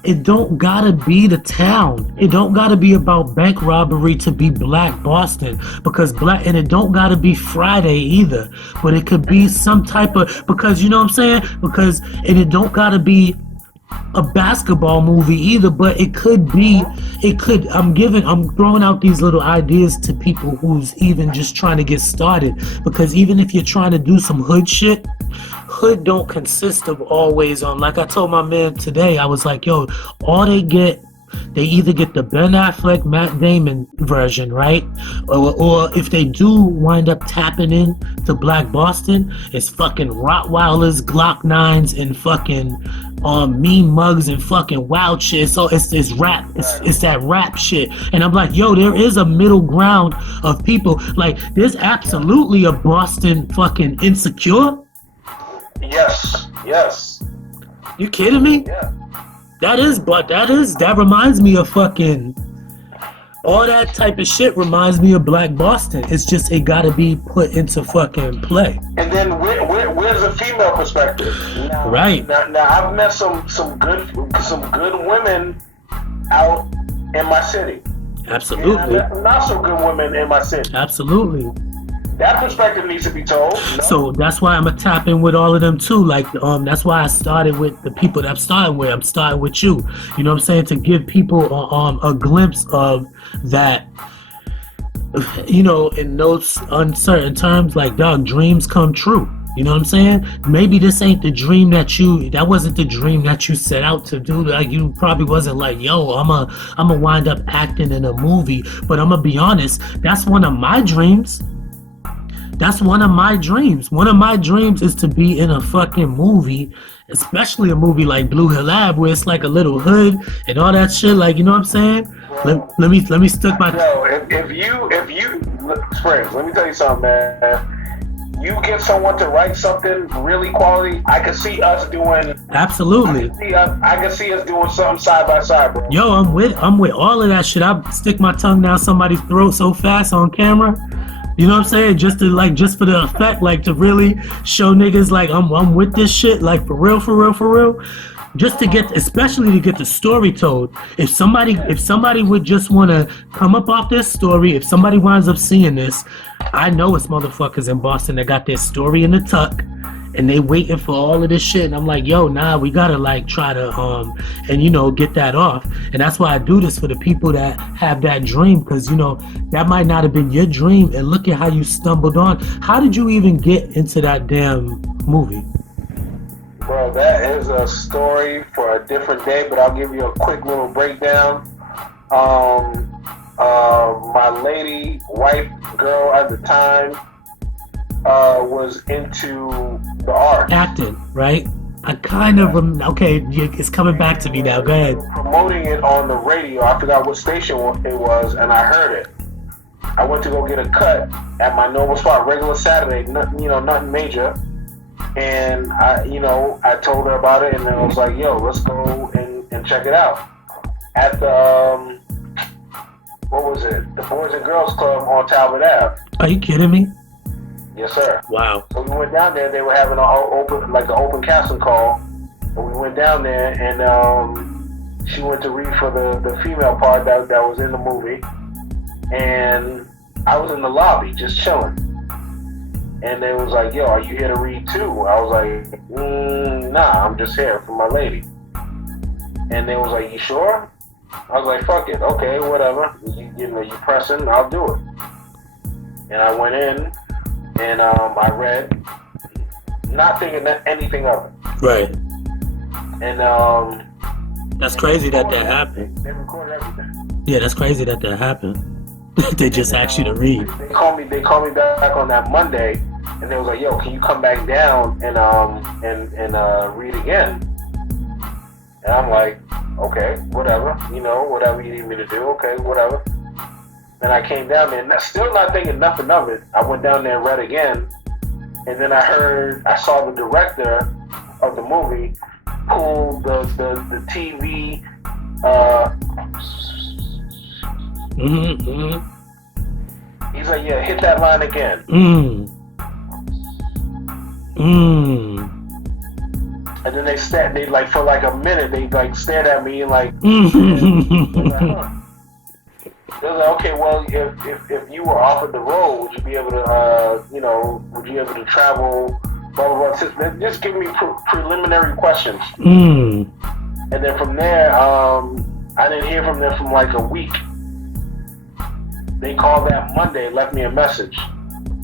It don't gotta be the town. It don't gotta be about bank robbery to be Black Boston, and it don't gotta be Friday either. But it could be some type of, because you know what I'm saying? And it don't gotta be a basketball movie either, but it could. I'm throwing out these little ideas to people who's even just trying to get started, because even if you're trying to do some hood shit, hood don't consist of always like I told my man today, I was like, yo, they either get the Ben Affleck, Matt Damon version, right? Or if they do wind up tapping in to Black Boston, it's fucking Rottweilers, Glock 9s, and fucking mean mugs and fucking wild shit. So it's rap. It's that rap shit. And I'm like, yo, there is a middle ground of people. Like, there's absolutely a Boston fucking Insecure. Yes. You kidding me? Yeah. That reminds me of fucking, all that type of shit reminds me of Black Boston. It's just, it gotta be put into fucking play. And then where's the female perspective? Now, right. Now I've met some good women out in my city. Absolutely. And I've met not so good women in my city. Absolutely. That perspective needs to be told. So that's why I'm gonna tap in with all of them too. Like, that's why I started with the people that I'm starting with. I'm starting with you. You know what I'm saying? To give people a glimpse of that. In those uncertain terms, like, dog, dreams come true. You know what I'm saying? Maybe this ain't the dream that wasn't the dream that you set out to do. Like, you probably wasn't like, yo, I'm a wind up acting in a movie. But I'm gonna be honest, that's one of my dreams. That's one of my dreams. One of my dreams is to be in a fucking movie, especially a movie like Blue Hill Ave, where it's like a little hood and all that shit. Like, you know what I'm saying? Bro, let me stick my. Yo, if you, Springs, let me tell you something, man. You get someone to write something really quality, I can see us doing. Absolutely. I can see us doing something side by side, bro. Yo, I'm with all of that shit. I stick my tongue down somebody's throat so fast on camera. You know what I'm saying? Just for the effect, like to really show niggas like I'm with this shit, like for real, for real, for real. Just to get, especially to get the story told. If somebody would just want to come up off this story, if somebody winds up seeing this, I know it's motherfuckers in Boston that got their story in the tuck, and they waiting for all of this shit. And I'm like, yo, nah, we gotta like try to and you know, get that off. And that's why I do this for the people that have that dream, because you know that might not have been your dream, and look at how you stumbled on. How did you even get into that damn movie? Bro, that is a story for a different day, but I'll give you a quick little breakdown. My lady, wife, girl at the time was into the art. Acting, right? I kind of, okay, it's coming back to me now. Go ahead. Promoting it on the radio. I forgot what station it was, and I heard it. I went to go get a cut at my normal spot, regular Saturday, nothing major. And I told her about it, and then I was like, yo, let's go and check it out. At the, what was it? The Boys and Girls Club on Talbot Ave. Are you kidding me? Yes, sir. Wow. So we went down there. They were having an open casting call. And we went down there, and she went to read for the female part that was in the movie. And I was in the lobby just chilling. And they was like, yo, are you here to read too? I was like, nah, I'm just here for my lady. And they was like, you sure? I was like, fuck it, okay, whatever. You pressing, I'll do it. And I went in, and I read, not thinking anything of it. Right. And that's crazy that happened. They recorded everything. Yeah, that's crazy that happened. They just asked you to read. They called me back on that Monday, and they was like, yo, can you come back down and read again? And I'm like, okay, whatever, whatever you need me to do, okay, whatever. And I came down there, and still not thinking nothing of it. I went down there and read again, and then I saw the director of the movie pull the TV. He's like, yeah, hit that line again. And then they like for like a minute, they like stared at me and like, They was like, okay, well, if you were offered the role, would you be able to travel, blah, blah, blah. Just give me preliminary questions. And then from there, I didn't hear from them for like a week. They called that Monday, left me a message.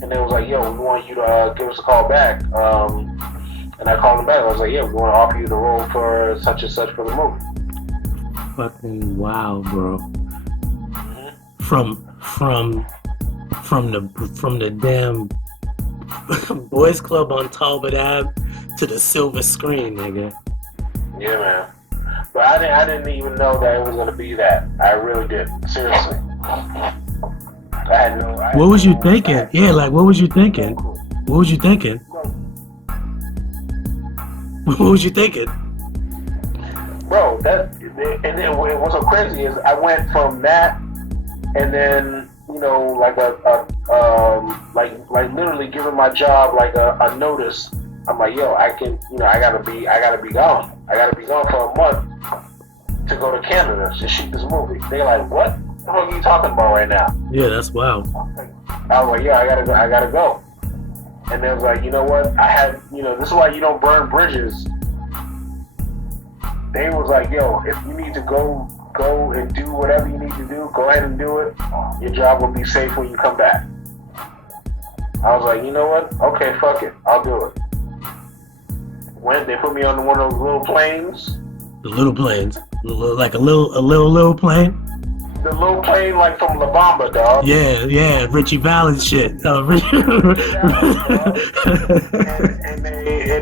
And they was like, yo, we want you to give us a call back. And I called them back. I was like, yeah, we want to offer you the role for such and such for the movie. Fucking wow, bro. From the damn boys club on Talbot Ave to the silver screen, nigga. Yeah, man. But I didn't even know that it was gonna be that. I really didn't. Seriously. What was you thinking? Yeah, like what was you thinking? What was you thinking? What was you thinking? Bro, and then what's so crazy is I went from that, and then like literally giving my job like a notice. I'm like, yo, I gotta be gone. I gotta be gone for a month to go to Canada to shoot this movie. They're like, what? What the fuck are you talking about right now? Yeah, that's wild. I was like, yeah, I gotta go. And they was like, you know what? This is why you don't burn bridges. They was like, yo, if you need to go and do whatever you need to do, go ahead and do it. Your job will be safe when you come back. I was like, you know what? Okay, fuck it. I'll do it. They put me on one of those little planes. The little planes? Like a little plane? The little plane like from La Bamba, dog. Yeah, Richie Valens shit. And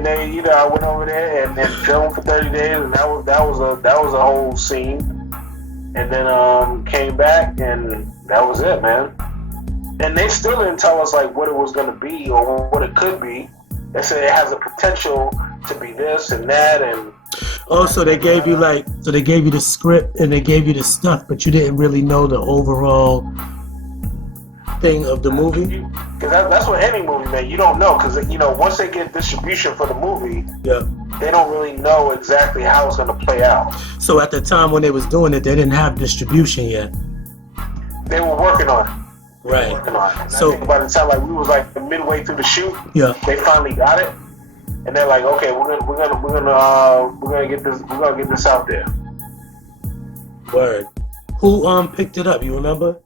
they, I went over there and filmed for 30 days, and that was a whole scene. And then came back, and that was it, man. And they still didn't tell us like what it was gonna be or what it could be. They said it has a potential to be this and that, and so they gave you the script and they gave you the stuff, but you didn't really know the overall. thing of the movie. Because that's what any movie, man. You don't know because once they get distribution for the movie, yeah, they don't really know exactly how it's going to play out. So at the time when they was doing it, they didn't have distribution yet. They were working on it. Right. So I think by the time we was midway through the shoot, yeah, they finally got it, and they're like, okay, we're gonna get this out there. Word. Who picked it up? You remember?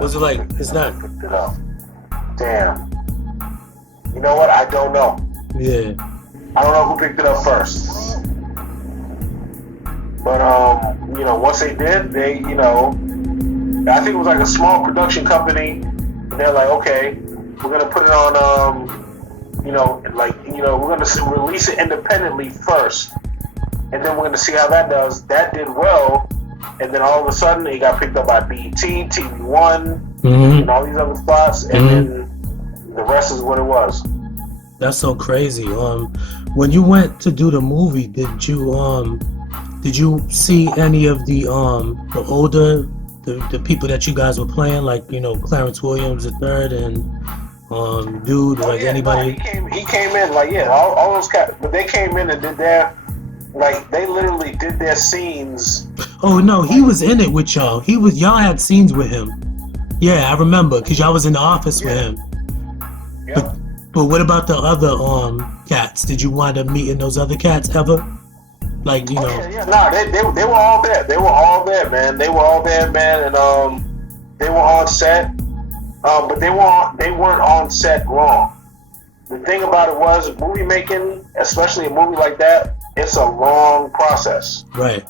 Was it like it's not? Picked it up. Damn. You know what? I don't know. Yeah. I don't know who picked it up first. But once they did, I think it was like a small production company, and they're like, okay, we're gonna put it on, we're gonna release it independently first, and then we're gonna see how that does. That did well, and then all of a sudden it got picked up by BET, TV1, and all these other spots, and then the rest is what it was. That's so crazy. When you went to do the movie, did you see any of the older the people that you guys were playing, like Clarence Williams III and dude, like anybody? No, he came in all those cats, but they came in and did their they literally did their scenes. Oh no, he was in it with y'all. Y'all had scenes with him. Yeah, I remember because y'all was in the office with him. Yeah. But what about the other cats? Did you wind up meeting those other cats ever? Like they were all there. They were all there, man. They were all there, man, and they were on set. But they weren't on set long. The thing about it was movie making, especially a movie like that, it's a long process. Right.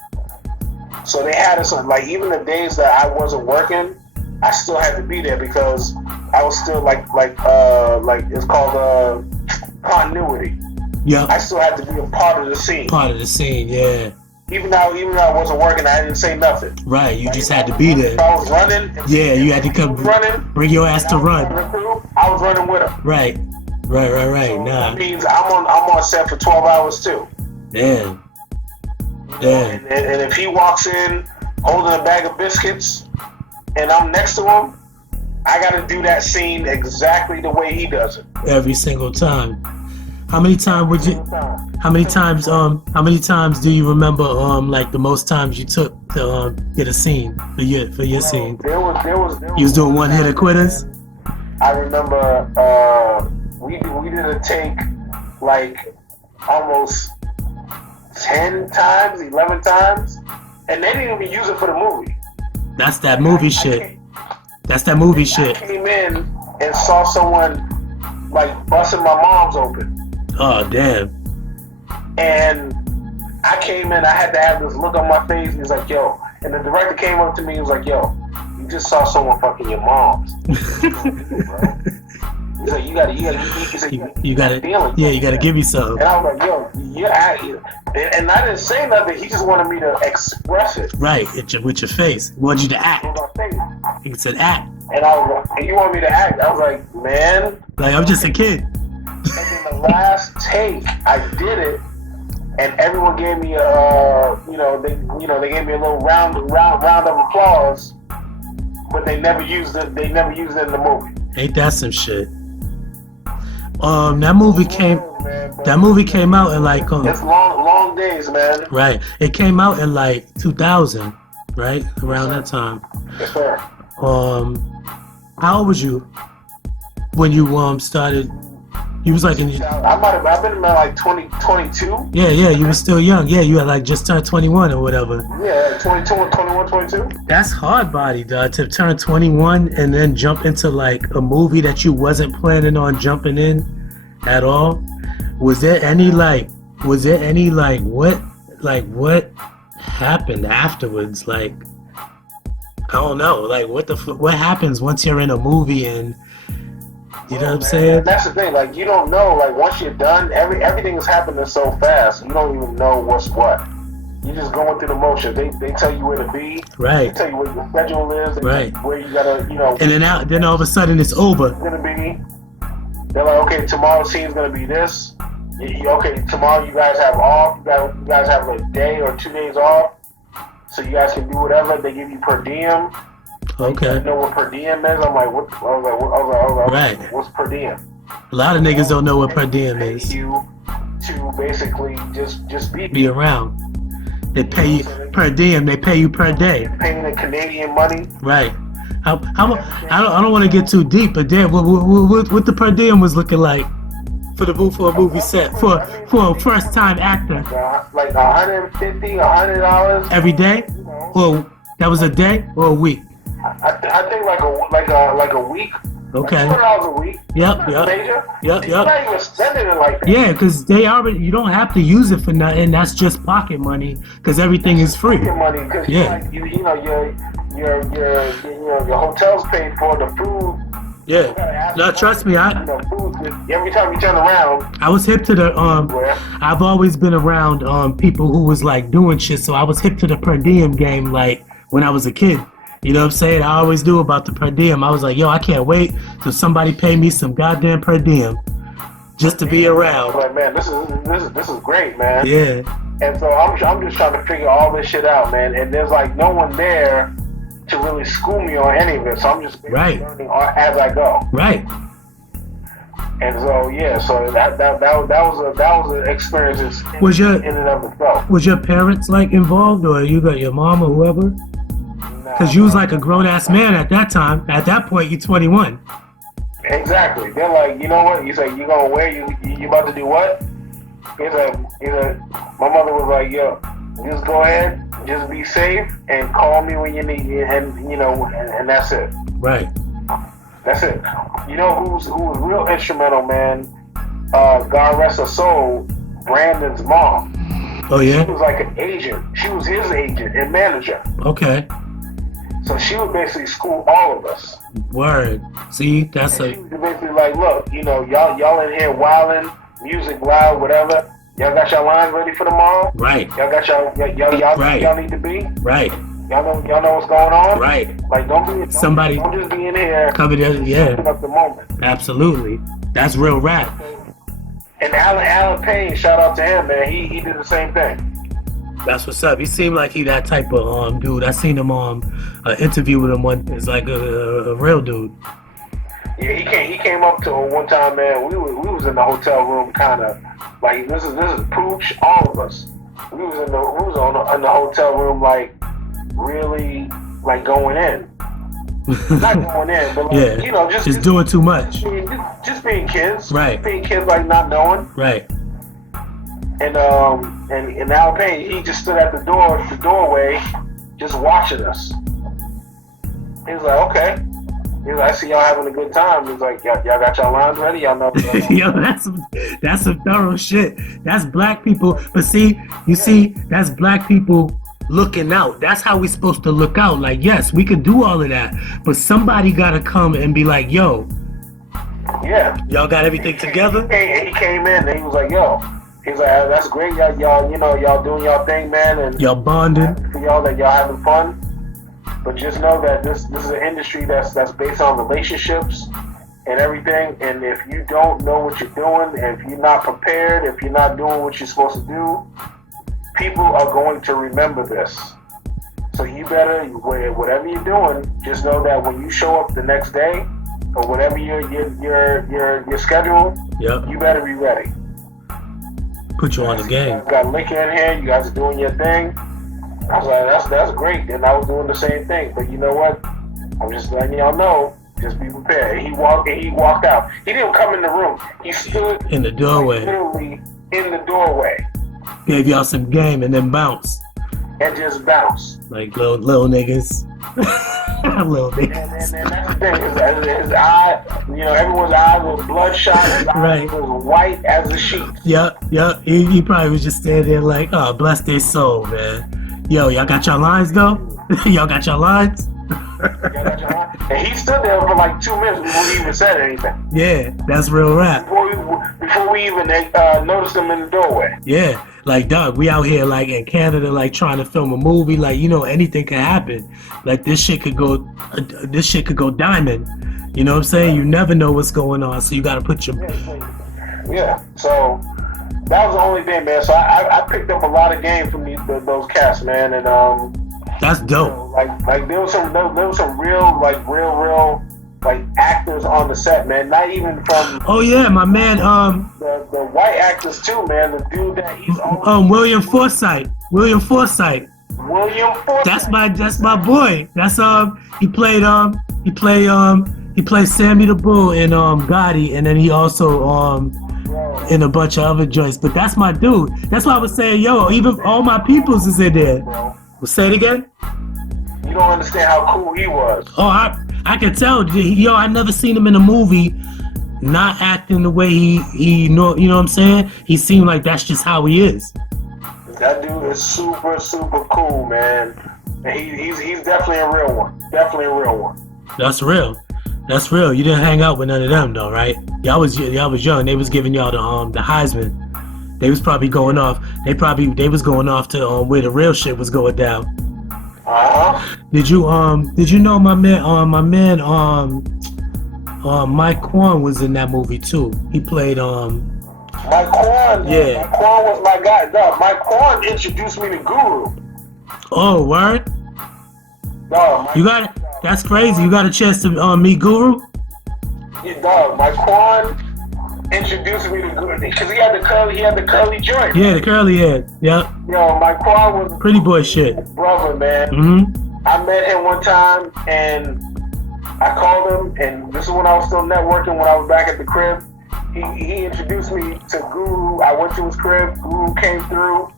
So they had us even the days that I wasn't working, I still had to be there because I was still it's called continuity. Yeah. I still had to be a part of the scene. Part of the scene, yeah. Even though I wasn't working, I didn't say nothing. Right, you just had to be there. If I was running, you had to come bring your ass to run. I was running with him. Right. So that means I'm on set for 12 hours too. Damn. And if he walks in holding a bag of biscuits and I'm next to him, I got to do that scene exactly the way he does it. Every single time. How many times do you remember the most times you took to get a scene for your scene? There was you was doing one hitter quitters? I remember we did a take almost 10 times, 11 times, and they didn't even use it for the movie. That's that movie shit. That's that movie shit. I came in and saw someone busting my mom's open. Oh, damn. And I came in, I had to have this look on my face. He's like, yo. And the director came up to me and was like, yo, you just saw someone fucking your mom's. He's like, you gotta give me some. And I was like, yo, you're out here. And I didn't say nothing. He just wanted me to express it. Right, with your face. He wanted you to act. He said act. And I was like, hey, you want me to act? I was like, man. I'm just a kid. And then the last take, I did it, and everyone gave me they gave me a little round of applause, but they never used it. They never used it in the movie. Ain't that some shit? That movie came out in it's long days, man. Right. It came out in 2000, right? Around that time. Yes, sir. How old was you when you started? You was I've been in 22. Yeah, you were still young. Yeah, you had just turned 21 or whatever. Yeah, 22, 21, 22. That's hard body, dog, to turn 21 and then jump into a movie that you wasn't planning on jumping in at all. Was there any what happened afterwards? I don't know. What happens once you're in a movie and you know what I'm saying? That's the thing. You don't know. Once you're done, everything is happening so fast. You don't even know what's what. You're just going through the motions. They tell you where to be. Right. They tell you where your schedule is. They right. Tell you where you gotta, And then all of a sudden it's over. It's gonna be. They're like, okay, tomorrow's scene's gonna be this. Okay, tomorrow you guys have off. You guys have a day or 2 days off, so you guys can do whatever. They give you per diem. Okay. You know what per diem is? I'm like, what? I was like, Right. what's per diem? A lot of niggas don't know what per diem Pay is. you to basically just Be around. They pay you per diem. They pay you per day. paying the Canadian money. Right. I don't want to get too deep, but damn, what the per diem was looking like for a movie set for a first time actor. Like $150, $100 Every day, or that was a day or a week. I think like a week. Okay. Like $200 a week. Yep. Major. Yep. You're not even spending it like that. Yeah, because you don't have to use it for nothing. That's just pocket money because everything is free. Pocket money, because Yeah. your hotel's paid for, the food. Yeah. No, trust me, Food, every time you turn around. I was hip to the I've always been around people who was like doing shit, so I was hip to the per diem game like when I was a kid. You know what I'm saying? I always knew about the per diem. I was like, yo, I can't wait till somebody pay me some goddamn per diem just to be around. Like, man, this is great, man. Yeah. And so I'm just trying to figure all this shit out, man. And there's like no one there to really school me on any of it. So I'm just learning as I go. Right. And so yeah, so that was an experience in and of itself. Was your parents like involved, or you got your mom or whoever? Because you was like a grown ass man at that time. At that point, you're 21. Exactly. They're like, you know what? You say you gonna wear you about to do what? He's like, my mother was like, yo, just go ahead, just be safe, and call me when you need me, and and that's it. Right. That's it. You know who was real instrumental, man? God rest her soul, Brandon's mom. Oh yeah. She was like an agent. She was his agent and manager. Okay. So she would basically school all of us. Word. See, that's she was basically like, look, y'all in here wilding, music loud, whatever. Y'all got your lines ready for tomorrow? Right. Y'all got y'all need to be? Right. Y'all know what's going on? Right. Like don't just be in here coming in, yeah. Up the moment. Absolutely. That's real rap. And Alan Payne, shout out to him, man. He did the same thing. That's what's up. He seemed like he that type of dude. I seen him interview with him one. It's like a real dude. Yeah, he came up to one time, man. We was in the hotel room, kind of like this is Pooch, all of us. We was in the hotel room, like really like going in. Not going in, but like, yeah, just doing too much. Just being kids. Right. Being kids, like not knowing. Right. And Al Payne, he just stood at the doorway, just watching us. He was like, okay. He was like, I see y'all having a good time. He's like, y'all got y'all lines ready? Y'all know. Yo, that's some thorough shit. That's black people. But see, that's black people looking out. That's how we supposed to look out. Like, yes, we could do all of that, but somebody gotta come and be like, yo. Yeah. Y'all got everything together? He came in and he was like, yo. He's like, that's great, y'all doing y'all thing, man, and y'all bonding. For y'all that y'all having fun. But just know that this is an industry that's based on relationships and everything. And if you don't know what you're doing, if you're not prepared, if you're not doing what you're supposed to do, people are going to remember this. So you better, whatever you're doing, just know that when you show up the next day or whatever your schedule, you better be ready. Put you on the game. You got liquor in here. You guys are doing your thing. I was like, that's great. And I was doing the same thing. But you know what? I'm just letting y'all know. Just be prepared. He walked out. He didn't come in the room. He stood in the doorway. Literally in the doorway. Gave y'all some game and then bounced. And just bounced. Like little niggas. Little niggas. And that's the thing. His eye, everyone's eyes was bloodshot. His eyes was white as a sheet. Yep. He probably was just standing there like, oh, bless their soul, man. Yo, y'all got your lines though? Y'all got your lines? And he stood there for like 2 minutes before he even said anything. Yeah, that's real rap. Before we even noticed him in the doorway. Yeah, like dog, we out here like in Canada, like trying to film a movie. Like anything can happen. Like this shit could go diamond. You know what I'm saying? You never know what's going on, so you gotta put your. Yeah. So that was the only thing, man. So I picked up a lot of game from those cats, man, and That's dope. Like there was some real like actors on the set, man. Not even from. Oh yeah, my man. The white actors too, man. The dude that he's always. William Forsythe. William Forsythe. That's my boy. That's he played Sammy the Bull in Gotti, and then he also in a bunch of other joints. But that's my dude. That's why I was saying, yo, even all my peoples is in there. Well, say it again. You don't understand how cool he was. Oh, I can tell. Yo, I never seen him in a movie not acting the way he know. You know what I'm saying? He seemed like that's just how he is. That dude is super, super cool, man. And he's definitely a real one. Definitely a real one. That's real. That's real. You didn't hang out with none of them though, right? Y'all was young. They was giving y'all the Heisman. They was probably going off. They was going off to where the real shit was going down. Did you know my man Mike Quan was in that movie too? He played Mike Quan. Yeah. Mike Quan was my guy. Dog, Mike Quan introduced me to Guru. Oh, word? Dog, that's crazy. You got a chance to meet Guru? Yeah, dog. Mike Quan introduced me to Guru because he had the curly joint. Yeah, the curly head. Yep. Yo, Mike Quan was pretty boy shit. Brother, man. Mm-hmm. I met him one time and I called him, and this is when I was still networking. When I was back at the crib, he introduced me to Guru. I went to his crib. Guru came through,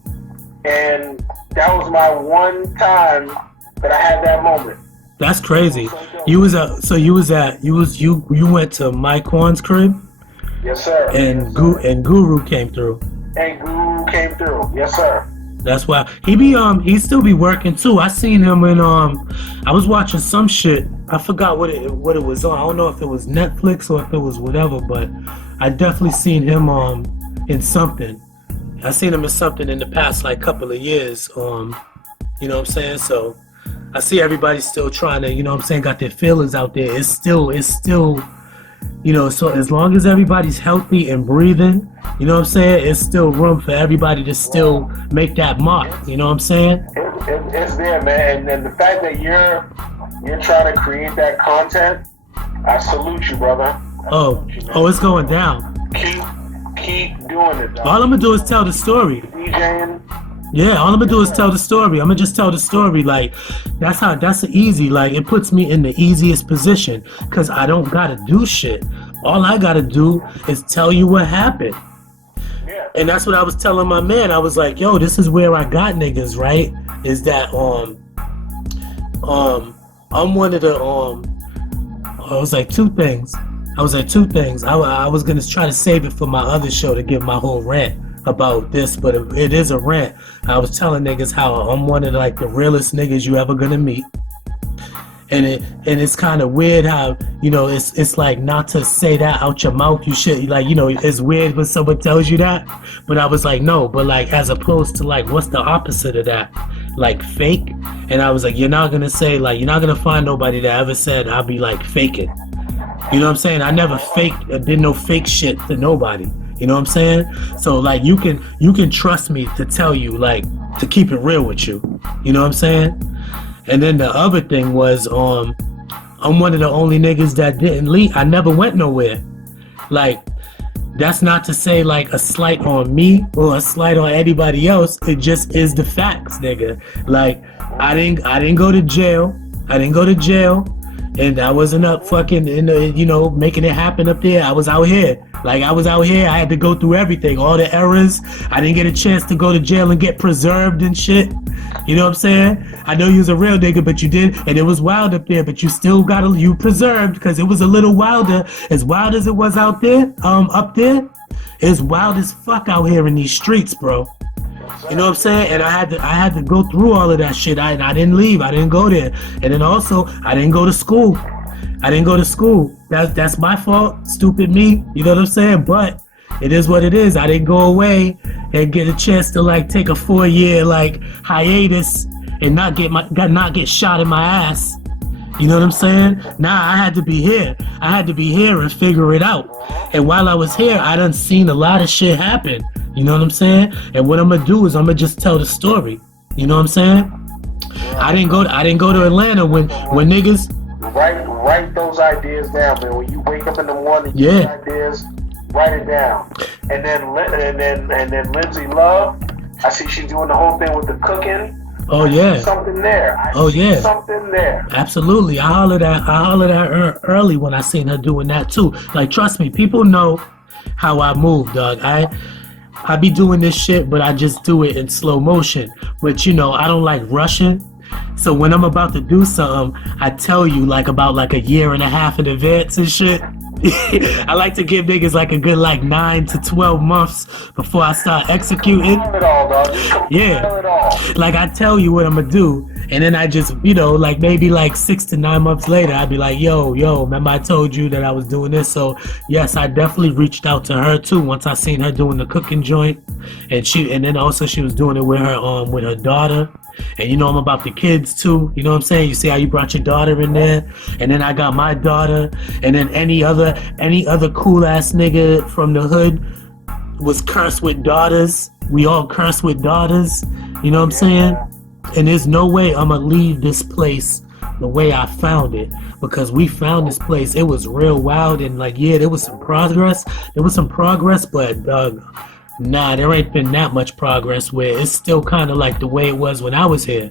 and that was my one time that I had that moment. That's crazy. You went to Mike Quan's crib? Yes, sir. And Guru came through. And Guru came through. Yes, sir. That's why he still be working too. I seen him in I was watching some shit. I forgot what it was on. I don't know if it was Netflix or if it was whatever, but I definitely seen him in something. I seen him in something in the past like couple of years. You know what I'm saying? So I see everybody still trying to, you know what I'm saying, got their feelings out there. It's still, you know, so as long as everybody's healthy and breathing, you know what I'm saying, it's still room for everybody to still make that mark, you know what I'm saying? It's there, man, and the fact that you're trying to create that content, I salute you, brother. It's going down. Keep doing it, dog. All I'm gonna do is tell the story. DJing. Yeah, all I'm gonna do is tell the story. I'm gonna just tell the story. Like, that's easy. Like, it puts me in the easiest position because I don't gotta do shit. All I gotta do is tell you what happened. Yeah. And that's what I was telling my man. I was like, yo, this is where I got niggas, right? Is that I'm one of the I was like two things. I was gonna try to save it for my other show to give my whole rant about this, but it is a rant. I was telling niggas how I'm one of like the realest niggas you ever gonna meet, and it's kind of weird how, you know, it's like not to say that out your mouth. You should, like, you know, it's weird when someone tells you that, but I was like, no, but like as opposed to like what's the opposite of that, like fake. And I was like, you're not gonna find nobody that ever said I'll be like faking. You know what I'm saying? I never did no fake shit to nobody. You know what I'm saying? So like you can trust me to tell you, like, to keep it real with you. You know what I'm saying? And then the other thing was I'm one of the only niggas that didn't leave. I never went nowhere. Like, that's not to say like a slight on me or a slight on anybody else. It just is the facts, nigga. Like, I didn't go to jail. And I wasn't up fucking making it happen up there. I was out here. I had to go through everything, all the errors. I didn't get a chance to go to jail and get preserved and shit. You know what I'm saying? I know you was a real nigga, but you did, and it was wild up there, but you still you preserved, because it was a little wilder. As wild as it was out there, up there, it's wild as fuck out here in these streets, bro. You know what I'm saying? And I had to go through all of that shit. I didn't leave. I didn't go there. And then also, I didn't go to school. That's my fault. Stupid me. You know what I'm saying? But it is what it is. I didn't go away and get a chance to like take a 4-year like hiatus and not get shot in my ass. You know what I'm saying? Nah, I had to be here. And figure it out. And while I was here, I done seen a lot of shit happen. You know what I'm saying? And what I'm gonna do is I'm gonna just tell the story. You know what I'm saying? I didn't go to Atlanta when niggas. Write those ideas down, man. When you wake up in the morning, you get ideas, write it down. And then Lindsay Love, I see she's doing the whole thing with the cooking. Oh yeah. Something there. Something there. Absolutely. I hollered at her early when I seen her doing that too. Like, trust me, people know how I move, dog. I be doing this shit, but I just do it in slow motion. But you know, I don't like rushing. So when I'm about to do something, I tell you like about like a year and a half in advance and shit. I like to give niggas like a good like 9 to 12 months before I start executing. Yeah. Like I tell you what I'm gonna do, and then I just, you know, like maybe like 6 to 9 months later, I'd be like, yo, remember I told you that I was doing this? So yes, I definitely reached out to her too once I seen her doing the cooking joint, and then also she was doing it with her daughter. And you know I'm about the kids too, you know what I'm saying? You see how you brought your daughter in there, and then I got my daughter, and then any other cool ass nigga from the hood was cursed with daughters. We all cursed with daughters, you know what I'm saying? And there's no way I'm gonna leave this place the way I found it, because we found this place. It was real wild, and like, yeah, there was some progress, but nah, there ain't been that much progress where it's still kind of like the way it was when I was here.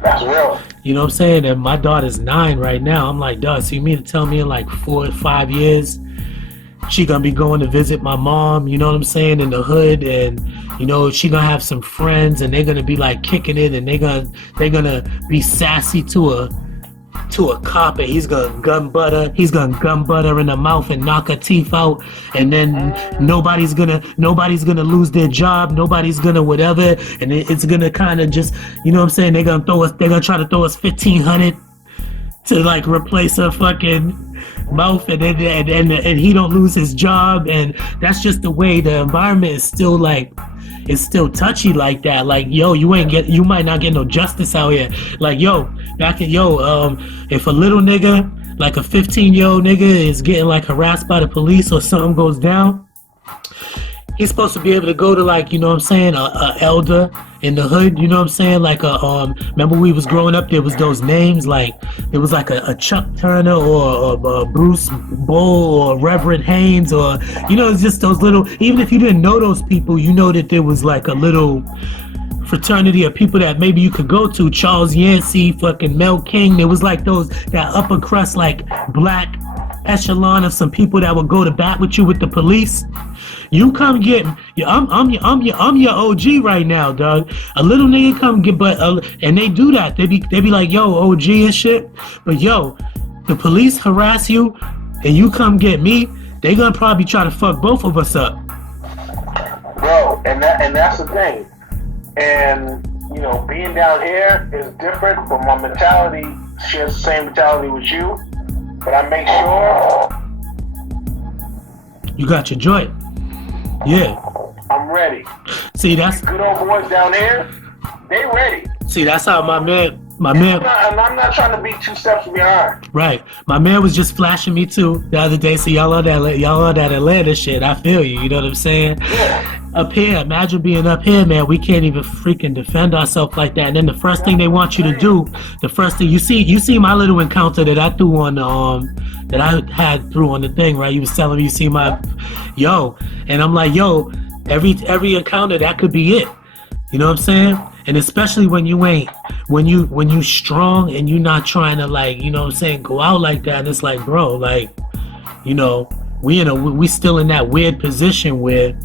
That's real. You know what I'm saying? And my daughter's 9 right now. I'm like, dog, so you mean to tell me in like 4 or 5 years, she gonna be going to visit my mom, you know what I'm saying, in the hood, and you know, she gonna have some friends, and they're gonna be like kicking it, and they're gonna be sassy to a cop, and he's gonna gun butter in the mouth and knock her teeth out, and then nobody's gonna lose their job, nobody's gonna whatever, and it's gonna kind of just, you know what I'm saying, they're gonna try to throw us $1,500 to like replace her fucking mouth, and he don't lose his job, and that's just the way the environment is still like. It's still touchy like that. Like, yo, you might not get no justice out here. Like, yo, if a little nigga, like a 15-year-old nigga is getting like harassed by the police or something goes down, he's supposed to be able to go to, like, you know what I'm saying, a elder in the hood, you know what I'm saying, like remember we was growing up, there was those names, like there was like a Chuck Turner or a Bruce Bull or Reverend Haynes, or, you know, it's just those little, even if you didn't know those people, you know that there was like a little fraternity of people that maybe you could go to. Charles Yancey, fucking Mel King. There was like that upper crust, like black echelon of some people that would go to bat with you with the police. You come get me. I'm your OG right now, dog. A little nigga come get, and they do that. They be like, yo, OG and shit. But yo, the police harass you, and you come get me. They gonna probably try to fuck both of us up, bro. And that's the thing. And you know, being down here is different, but my mentality shares the same mentality with you. But I make sure you got your joint. Yeah. I'm ready. See, that's good old boys down here. They ready. See, that's how my man. And I'm not trying to be 2 steps behind. Right. My man was just flashing me too the other day. So y'all on that Atlanta shit. I feel you. You know what I'm saying? Yeah. Up here, imagine being up here, man. We can't even freaking defend ourselves like that. And then the first thing they want you to do, the first thing you see my little encounter that I threw on that I had through on the thing, right? You was telling me you see my and I'm like, yo, every encounter that could be it. You know what I'm saying? And especially when you strong and you're not trying to, like, you know what I'm saying, go out like that. And it's like, bro, like, you know, we still in that weird position where,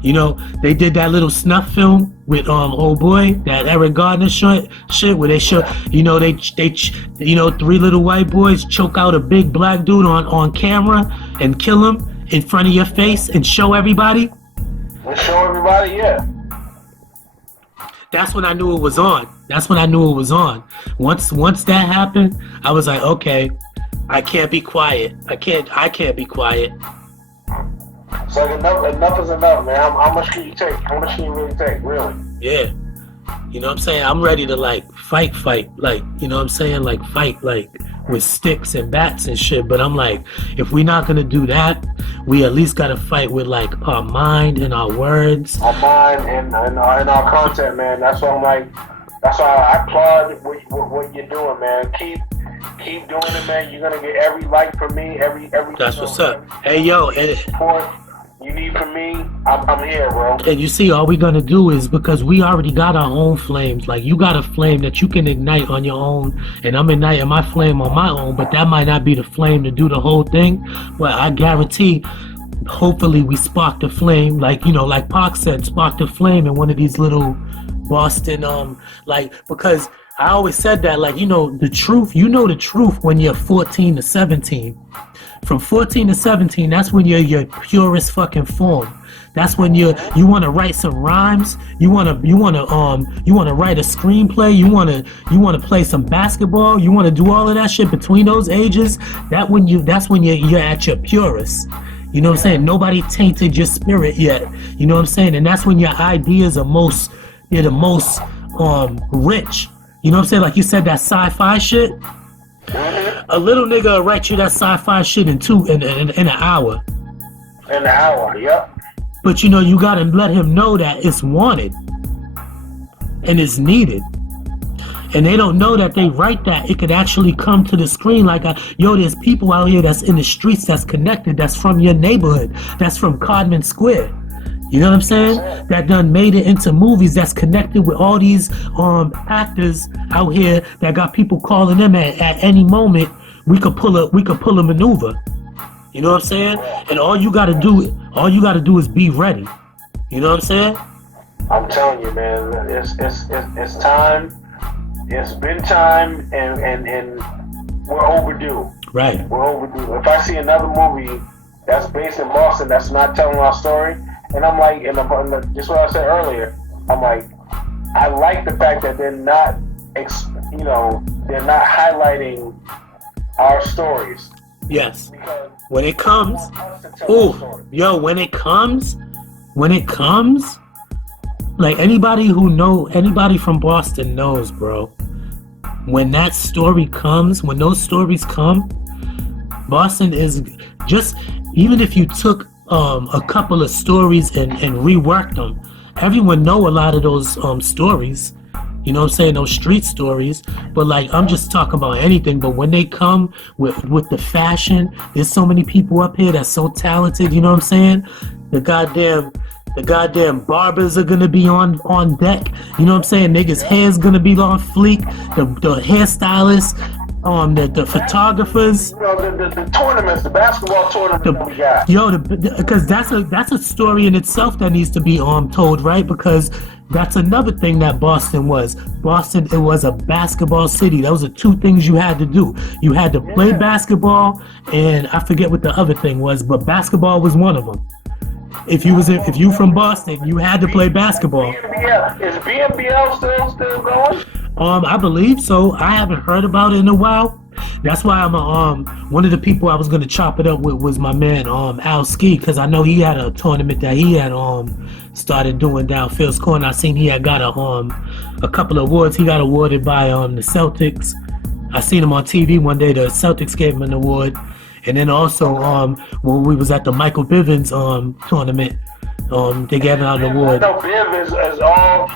you know, they did that little snuff film with old boy, that Eric Gardner shit where they show, you know, they 3 little white boys choke out a big black dude on camera and kill him in front of your face and show everybody. Yeah. That's when I knew it was on. Once that happened, I was like, okay, I can't be quiet. I can't be quiet. It's like enough is enough, man. How much can you take? How much can you really take, really? Yeah. You know what I'm saying? I'm ready to, like, fight, like, you know what I'm saying? Like, fight, like, with sticks and bats and shit. But I'm like, if we're not gonna do that, we at least gotta fight with, like, our mind and our words. Our mind and our content, man. That's why I'm like, That's why I applaud what you're doing, man. Keep doing it, man. You're gonna get every like from me, every That's what's up. Hey, yo, and support you need from me. I'm here, bro. And you see, all we gonna do is, because we already got our own flames. Like, you got a flame that you can ignite on your own, and I'm igniting my flame on my own, but that might not be the flame to do the whole thing. But I guarantee, hopefully we spark the flame, like, you know, like Pac said, spark the flame in one of these little Boston, like, because I always said that, like, you know the truth when you're 14 to 17. From 14 to 17, that's when you're your purest fucking form. That's when you want to write some rhymes. You want to write a screenplay. You want to play some basketball. You want to do all of that shit between those ages. That's when you're at your purest. You know what I'm saying? Nobody tainted your spirit yet. You know what I'm saying? And that's when your ideas are the most rich. You know what I'm saying? Like you said, that sci-fi shit. A little nigga will write you that sci-fi shit in an hour. In an hour, yep. But you know, you gotta let him know that it's wanted and it's needed. And they don't know that they write that it could actually come to the screen. Like, there's people out here that's in the streets, that's connected, that's from your neighborhood, that's from Codman Square. You know what I'm saying? That done made it into movies, that's connected with all these actors out here that got people calling them at any moment. We could pull a maneuver. You know what I'm saying? And all you gotta do is be ready. You know what I'm saying? I'm telling you, man, it's time. It's been time, and we're overdue. Right. We're overdue. If I see another movie that's based in Boston that's not telling our story, and I'm like, just what I said earlier, I'm like, I like the fact that they're not, they're not highlighting our stories. Yes. When it comes, when it comes, like anybody from Boston knows, bro. When that story comes, when those stories come, Boston is just, even if you took a couple of stories and reworked them, everyone know a lot of those stories. You know what I'm saying? Those street stories. But like, I'm just talking about anything. But when they come with the fashion, there's so many people up here that's so talented. You know what I'm saying? The goddamn barbers are gonna be on deck. You know what I'm saying? Niggas' hair's gonna be on fleek. The hairstylists, the photographers. You know, the tournaments, the basketball tournaments that we got. Because that's a story in itself that needs to be told, right? Because that's another thing that Boston was. Boston, it was a basketball city. Those are two things you had to do. You had to play basketball, and I forget what the other thing was, but basketball was one of them. If you from Boston, you had to play basketball. Is BNBL still going? I believe so. I haven't heard about it in a while. That's why I'm one of the people I was gonna chop it up with was my man Al Ski, because I know he had a tournament that he had started doing down Phil's Corner. I seen he had got a couple of awards. He got awarded by the Celtics. I seen him on TV one day. The Celtics gave him an award. And then also, when we was at the Michael Bivens tournament, they gave out an award. I know Bivens is all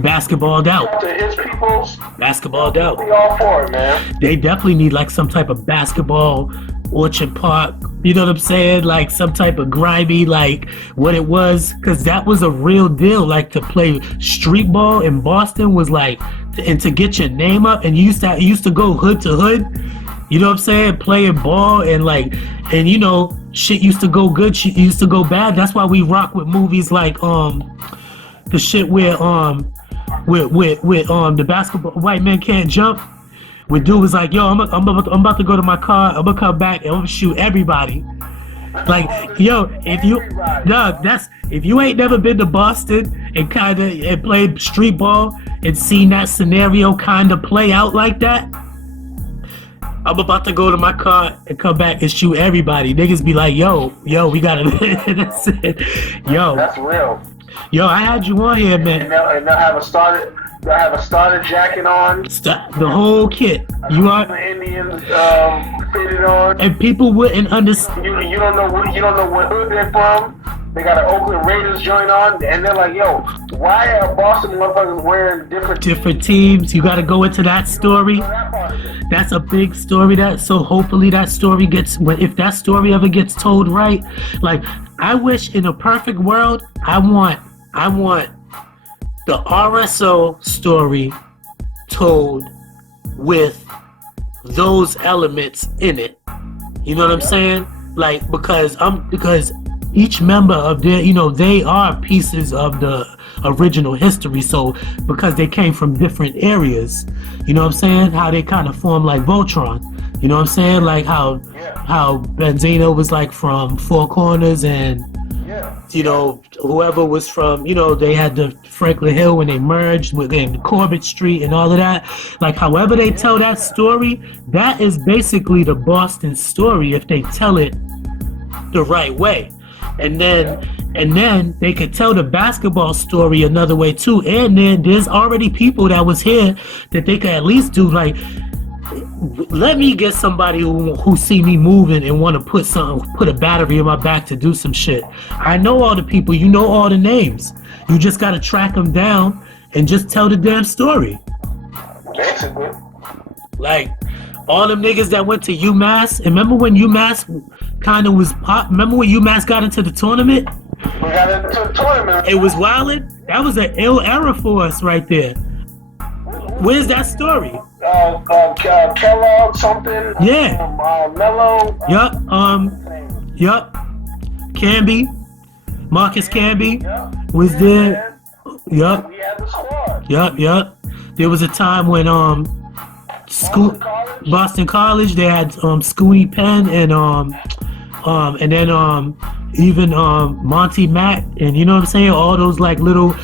basketballed out. To his peoples, basketballed out. We all for it, man. They definitely need like some type of basketball, Orchard Park. You know what I'm saying? Like some type of grimy, like what it was, because that was a real deal. Like to play street ball in Boston was like, and to get your name up, and you used to go hood to hood. You know what I'm saying? Playing ball and you know, shit used to go good, shit used to go bad. That's why we rock with movies like the shit where the basketball White Men Can't Jump. Where dude was like, yo, I'm about to go to my car, I'm gonna come back and I'm gonna shoot everybody. Like, yo, if you ain't never been to Boston and played street ball and seen that scenario kinda play out like that, I'm about to go to my car and come back and shoot everybody. Niggas be like, yo, we gotta. That's it. Yo, that's real. Yo, I had you on here, man. And they'll have a starter jacket on. The whole kit. You are the Indians fitted on. And people wouldn't understand. You don't know what hood they're from. They got an Oakland Raiders joint on, and they're like, "Yo, why are Boston motherfuckers wearing different teams?" You got to go into that story. That's a big story. So hopefully that story gets. If that story ever gets told right, like I wish in a perfect world, I want the RSO story told with those elements in it. You know what I'm saying? Like because each member of their, they are pieces of the original history. So because they came from different areas, you know what I'm saying? How they kind of form like Voltron. You know what I'm saying? Like how Benzino was like from Four Corners and whoever was from, they had the Franklin Hill when they merged within Corbett Street and all of that. Like however they tell that story, that is basically the Boston story if they tell it the right way. And then they could tell the basketball story another way too. And then there's already people that was here that they could at least do like, let me get somebody who see me moving and want to put a battery in my back to do some shit. I know all the people, you know all the names. You just got to track them down and just tell the damn story. Basically. Like, all them niggas that went to UMass, and remember when UMass kind of was pop? Remember when UMass got into the tournament? We got into the tournament. It was wildin'. That was an ill era for us right there. Where's that story? Kellogg something. Yeah. Mello. Yup. Camby. Marcus Camby was there. Yup. We had the squad. Yup. There was a time when Boston College, they had Scooney Penn and then even Monty Mack, and you know what I'm saying, all those like little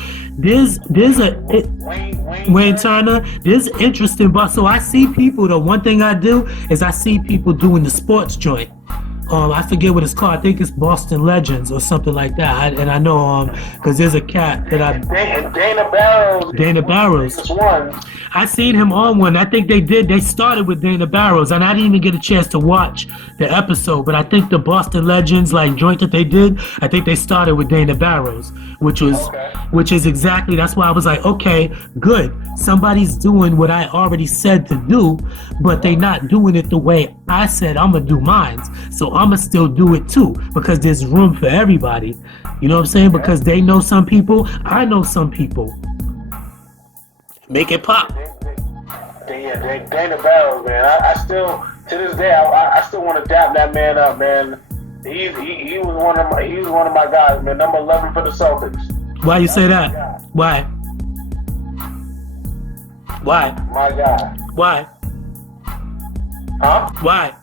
Wayne Turner. There's interesting, but so I see people. The one thing I do is I see people doing the sports joint. I forget what it's called. I think it's Boston Legends or something like that. And I know because there's a cat that Dana Barrows. I seen him on one. I think they started with Dana Barrows, and I didn't even get a chance to watch the episode, but I think the Boston Legends like joint that they did, I think they started with Dana Barrows, which is exactly, that's why I was like, okay, good. Somebody's doing what I already said to do, but they not doing it the way I said I'm gonna do mine. So I'm gonna still do it too, because there's room for everybody. You know what I'm saying? Because they know some people, I know some people. Make it pop. Yeah, Dana Barrows, man. I still, to this day, I still want to dap that man up, man. He was one of my guys, man. Number 11 for the Celtics. Why you say that? Why? My guy. Why? Huh? Why?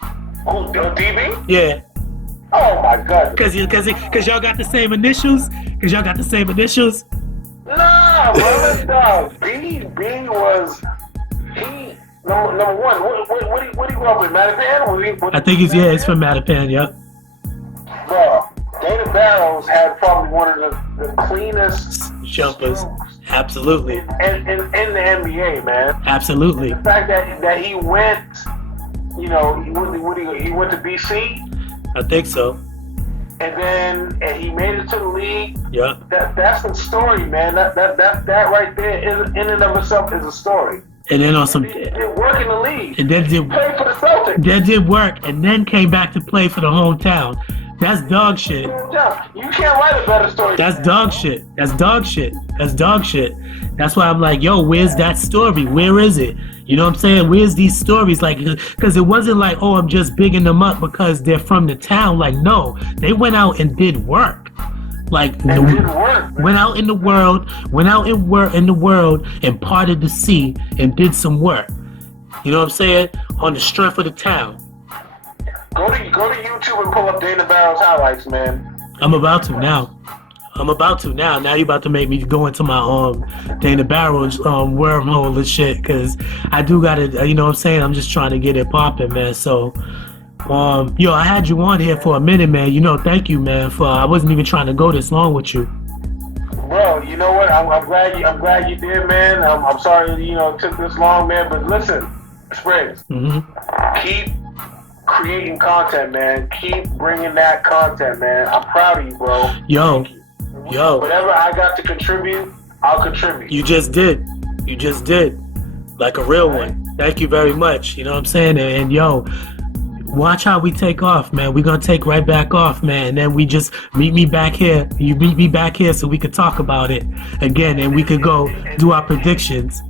Who's DB? Yeah. Oh my God. Cause y'all got the same initials. Nah, brother. No. B was number one. What he grew up with? Mattapan? I think it's from Mattapan. Yep. Bro, Dana Barrows had probably one of the cleanest jumpers. Absolutely. In the NBA, man. Absolutely. The fact that he went, he went to BC. I think so. And he made it to the league. Yeah. That's the story, man. That right there in and of itself is a story. And then on some, did work in the league. And then played for the Celtics. Then did work, and then came back to play for the hometown. That's dog shit. You can't write a better story. That's dog shit. That's dog shit. That's why I'm like, yo, where's that story? Where is it? You know what I'm saying? Where's these stories? Like, because it wasn't like, oh, I'm just bigging them up because they're from the town. Like, no, they went out and did work. Like, went out in the world and parted the sea and did some work. You know what I'm saying? On the strength of the town. Go to YouTube and pull up Dana Barrows highlights, man. I'm about to now. Now you about to make me go into my Dana Barrows wormhole and shit, because I do gotta, you know what I'm saying? I'm just trying to get it popping, man. So, yo, I had you on here for a minute, man. You know, thank you, man. I wasn't even trying to go this long with you. Bro, you know what? I'm glad you did, man. I'm sorry, it took this long, man. But listen, Spriggs, keep creating content, man. Keep bringing that content, man. I'm proud of you, bro. Yo. Whatever I got to contribute, I'll contribute. You just did. Like a real one. Thank you very much. You know what I'm saying? And yo, watch how we take off, man. We're going to take right back off, man. And then we just meet me back here. You meet me back here so we could talk about it again, and we could go do our predictions.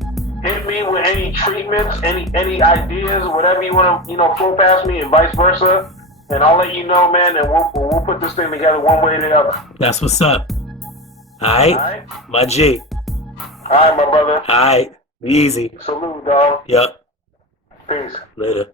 Hit me with any treatments, any ideas, whatever you want to, flow past me, and vice versa. And I'll let you know, man, and we'll put this thing together one way or the other. That's what's up. All right? My G. All right, my brother. All right. Be easy. Salute, dog. Yep. Peace. Later.